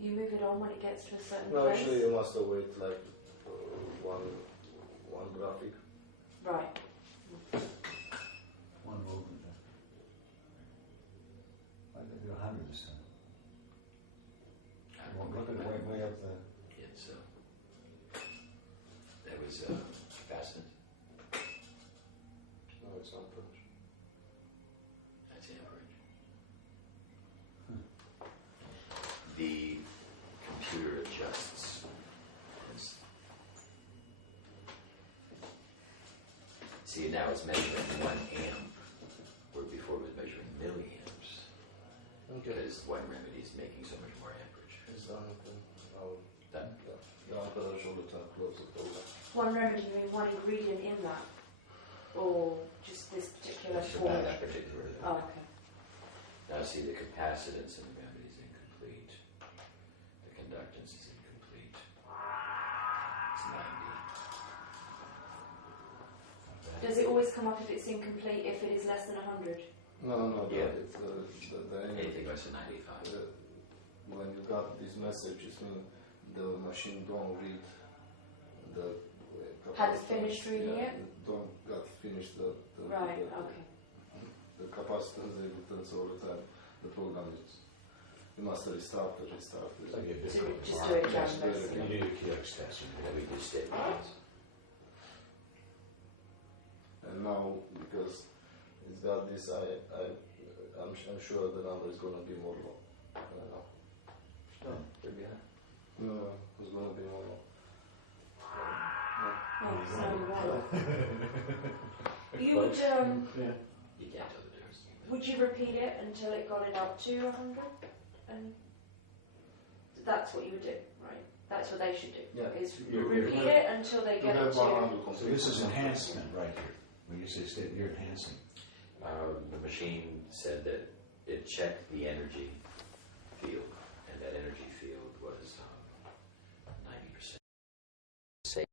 You move it on when it gets to a certain No, place? actually, you must wait like one graphic. Right. One movement. I think you're 100 this time. Look at way up there. It's, that was capacitance. No, it's not French. That's amperage. The computer adjusts. It's- See, now it's measuring 1 amp, where before it was measuring milliamps, because one remedy is making so much more amperage. It's done. Done? The amperage all the time close the program. One remedy, you mean one ingredient in that? Or just this particular That's formula? that particular. Oh, okay. Now see, the capacitance in the remedy is incomplete. The conductance is incomplete. It's 90. Does it always come up if it's incomplete if it is less than 100? No, Yeah. it's the Anything less than 95. when you got these messages, mean the machine don't read the Hadn't finished reading it? Don't got finished the Right, okay. the capacitance they returns all the time. The program is you must restart it. So just do it again, basically. You do a QX test and Then we do state lines. And now because it's got this, I'm sure the number is gonna be more low. I don't know. No, it's gonna be more low. Oh, so you would, You can't tell the difference. would you repeat it until it got it up to 100? And that's what you would do, right? That's what they should do. Yeah. Is You're repeat it until they You get it have to. 100 So this is enhancement right here. When you say state, you're enhancing. The machine said that it checked the energy field.